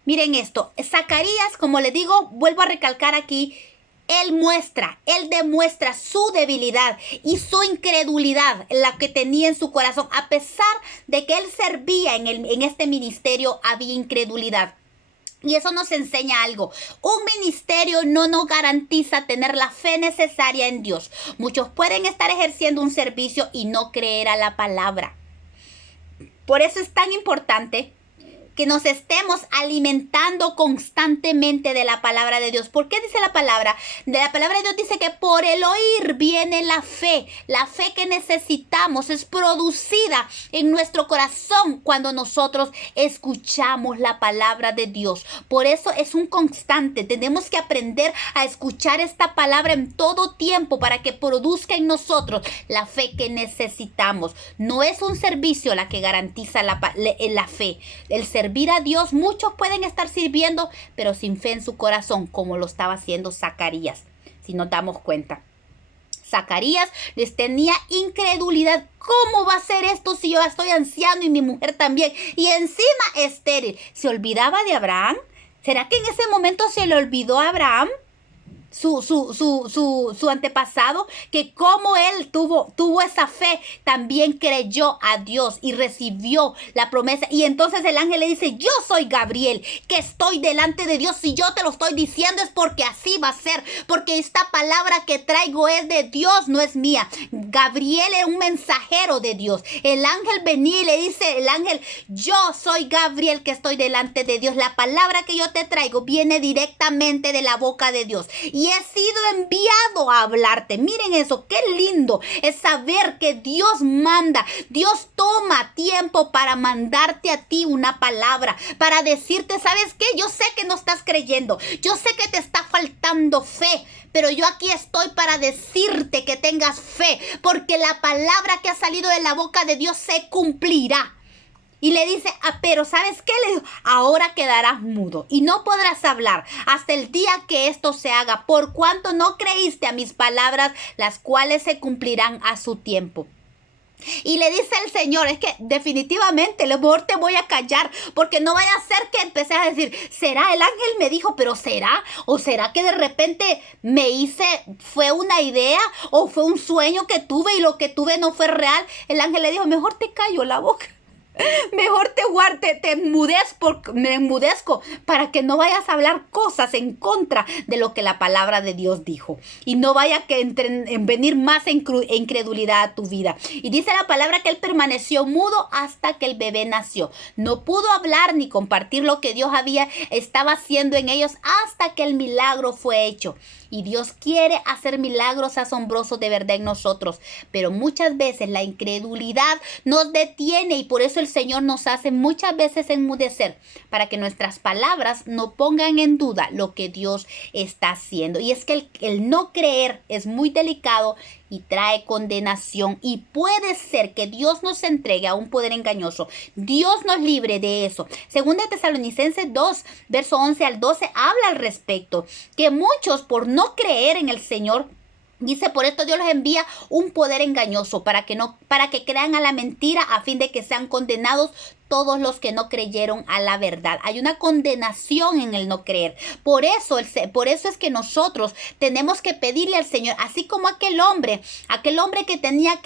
Miren esto, Zacarías, como le digo, vuelvo a recalcar aquí, él demuestra su debilidad y su incredulidad, la que tenía en su corazón. A pesar de que él servía en este ministerio, había incredulidad. Y eso nos enseña algo. Un ministerio no nos garantiza tener la fe necesaria en Dios. Muchos pueden estar ejerciendo un servicio y no creer a la palabra. Por eso es tan importante que nos estemos alimentando constantemente de la palabra de Dios. ¿Por qué dice la palabra? De la palabra de Dios dice que por el oír viene la fe. La fe que necesitamos es producida en nuestro corazón cuando nosotros escuchamos la palabra de Dios. Por eso es un constante. Tenemos que aprender a escuchar esta palabra en todo tiempo para que produzca en nosotros la fe que necesitamos. No es un servicio la que garantiza la fe. El servir a Dios, muchos pueden estar sirviendo, pero sin fe en su corazón, como lo estaba haciendo Zacarías, si nos damos cuenta. Zacarías les tenía incredulidad. ¿Cómo va a ser esto si yo estoy anciano y mi mujer también? Y encima estéril. ¿Se olvidaba de Abraham? ¿Será que en ese momento se le olvidó a Abraham? Su antepasado, que como él tuvo esa fe, también creyó a Dios y recibió la promesa. Y entonces el ángel le dice: yo soy Gabriel, que estoy delante de Dios. Si yo te lo estoy diciendo es porque así va a ser, porque esta palabra que traigo es de Dios, no es mía. Gabriel es un mensajero de Dios. El ángel venía y le dice el ángel: yo soy Gabriel, que estoy delante de Dios. La palabra que yo te traigo viene directamente de la boca de Dios. Y he sido enviado a hablarte. Miren eso, qué lindo es saber que Dios manda. Dios toma tiempo para mandarte a ti una palabra, para decirte: ¿sabes qué? Yo sé que no estás creyendo. Yo sé que te está faltando fe, pero yo aquí estoy para decirte que tengas fe, porque la palabra que ha salido de la boca de Dios se cumplirá. Y le dice: pero ¿sabes qué? Le dijo: ahora quedarás mudo y no podrás hablar hasta el día que esto se haga, por cuanto no creíste a mis palabras, las cuales se cumplirán a su tiempo. Y le dice el Señor: es que definitivamente, lo mejor te voy a callar, porque no vaya a ser que empecé a decir: ¿será? El ángel me dijo, pero ¿será? ¿O será que de repente fue una idea o fue un sueño que tuve y lo que tuve no fue real? El ángel le dijo: mejor te callo la boca. Mejor me enmudezco para que no vayas a hablar cosas en contra de lo que la palabra de Dios dijo. Y no vaya que venir más incredulidad a tu vida. Y dice la palabra que él permaneció mudo hasta que el bebé nació. No pudo hablar ni compartir lo que Dios estaba haciendo en ellos hasta que el milagro fue hecho. Y Dios quiere hacer milagros asombrosos de verdad en nosotros. Pero muchas veces la incredulidad nos detiene y por eso el Señor nos hace muchas veces enmudecer, para que nuestras palabras no pongan en duda lo que Dios está haciendo. Y es que el no creer es muy delicado y trae condenación, y puede ser que Dios nos entregue a un poder engañoso. Dios nos libre de eso. Segunda Tesalonicenses 2, verso 11 al 12, habla al respecto, que muchos por no creer en el Señor, dice, por esto Dios les envía un poder engañoso para que crean a la mentira, a fin de que sean condenados todos los que no creyeron a la verdad. Hay una condenación en el no creer. Por eso es que nosotros tenemos que pedirle al Señor, así como aquel hombre que tenía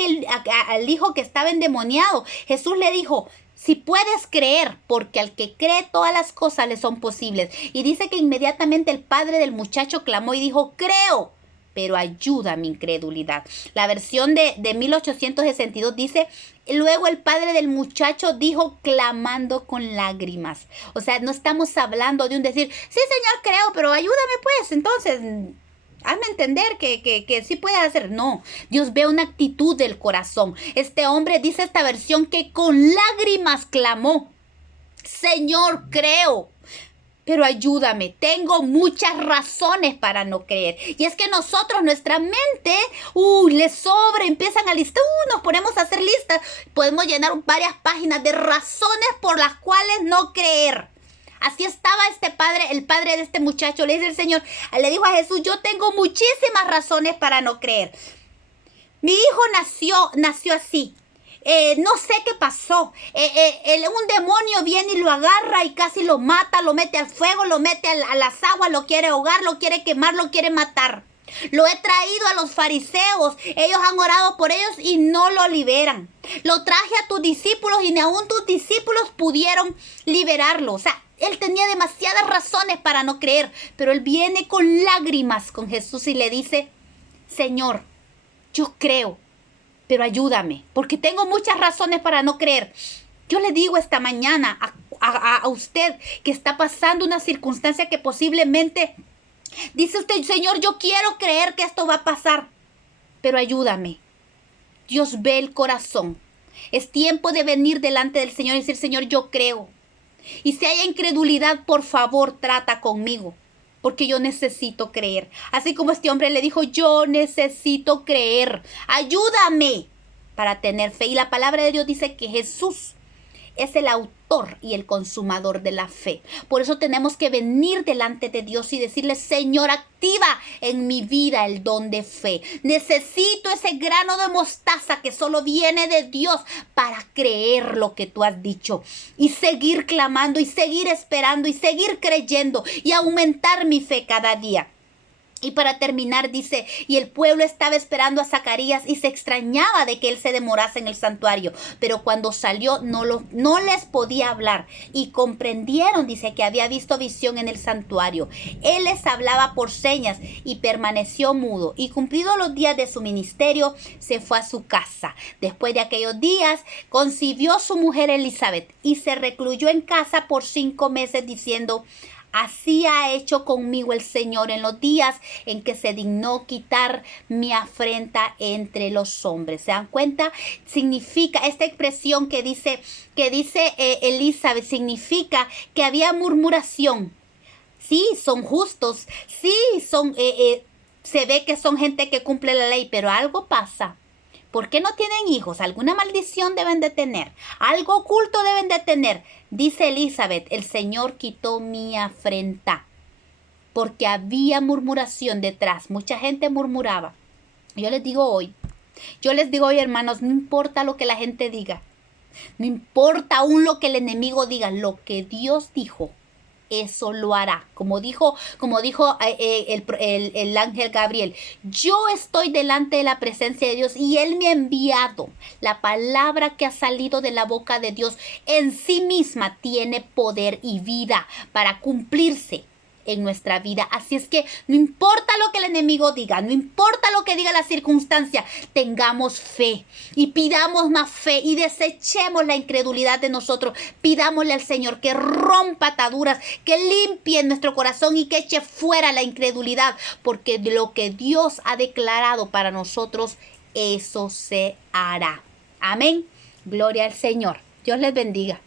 al hijo que estaba endemoniado. Jesús le dijo: si puedes creer, porque al que cree todas las cosas le son posibles. Y dice que inmediatamente el padre del muchacho clamó y dijo: creo, pero ayuda a mi incredulidad. La versión de 1862 dice: luego el padre del muchacho dijo clamando con lágrimas. O sea, no estamos hablando de un decir: sí, Señor, creo, pero ayúdame pues. Entonces, hazme entender que sí puedes hacer. No, Dios ve una actitud del corazón. Este hombre, dice esta versión, que con lágrimas clamó: Señor, creo, pero ayúdame, tengo muchas razones para no creer. Y es que nosotros, nuestra mente, le sobra, empiezan a listar, nos ponemos a hacer listas. Podemos llenar varias páginas de razones por las cuales no creer. Así estaba el padre de este muchacho. Le dice el Señor, le dijo a Jesús: yo tengo muchísimas razones para no creer. Mi hijo nació así. No sé qué pasó. Un demonio viene y lo agarra y casi lo mata, lo mete al fuego, lo mete a las aguas, lo quiere ahogar, lo quiere quemar, lo quiere matar. Lo he traído a los fariseos, ellos han orado por ellos y no lo liberan. Lo traje a tus discípulos y ni aún tus discípulos pudieron liberarlo. O sea, él tenía demasiadas razones para no creer, pero él viene con lágrimas con Jesús y le dice: Señor, yo creo, pero ayúdame, porque tengo muchas razones para no creer. Yo le digo esta mañana a usted que está pasando una circunstancia que posiblemente dice usted, Señor, yo quiero creer que esto va a pasar, pero ayúdame. Dios ve el corazón. Es tiempo de venir delante del Señor y decir, Señor, yo creo. Y si hay incredulidad, por favor, trata conmigo, porque yo necesito creer. Así como este hombre le dijo, yo necesito creer. Ayúdame para tener fe. Y la palabra de Dios dice que Jesús es el autor y el consumador de la fe. Por eso tenemos que venir delante de Dios y decirle, Señor, activa en mi vida el don de fe. Necesito ese grano de mostaza que solo viene de Dios para creer lo que tú has dicho. Y seguir clamando y seguir esperando y seguir creyendo y aumentar mi fe cada día. Y para terminar dice, y el pueblo estaba esperando a Zacarías y se extrañaba de que él se demorase en el santuario. Pero cuando salió no les podía hablar y comprendieron, dice, que había visto visión en el santuario. Él les hablaba por señas y permaneció mudo. Y cumplidos los días de su ministerio, se fue a su casa. Después de aquellos días, concibió su mujer Elizabeth y se recluyó en casa por 5 meses diciendo, así ha hecho conmigo el Señor en los días en que se dignó quitar mi afrenta entre los hombres. ¿Se dan cuenta? Significa, esta expresión que dice Elizabeth, significa que había murmuración. Sí, son justos. Sí, se ve que son gente que cumple la ley, pero algo pasa. ¿Por qué no tienen hijos? Alguna maldición deben de tener. Algo oculto deben de tener. Dice Elizabeth, el Señor quitó mi afrenta. Porque había murmuración detrás. Mucha gente murmuraba. Yo les digo hoy, hermanos, no importa lo que la gente diga. No importa aún lo que el enemigo diga. Lo que Dios dijo, eso lo hará. Como dijo el ángel Gabriel, yo estoy delante de la presencia de Dios y Él me ha enviado. La palabra que ha salido de la boca de Dios en sí misma tiene poder y vida para cumplirse en nuestra vida. Así es que no importa lo que el enemigo diga, no importa lo que diga la circunstancia, tengamos fe y pidamos más fe y desechemos la incredulidad de nosotros. Pidámosle al Señor que rompa ataduras, que limpie nuestro corazón y que eche fuera la incredulidad, porque lo que Dios ha declarado para nosotros, eso se hará. Amén. Gloria al Señor. Dios les bendiga.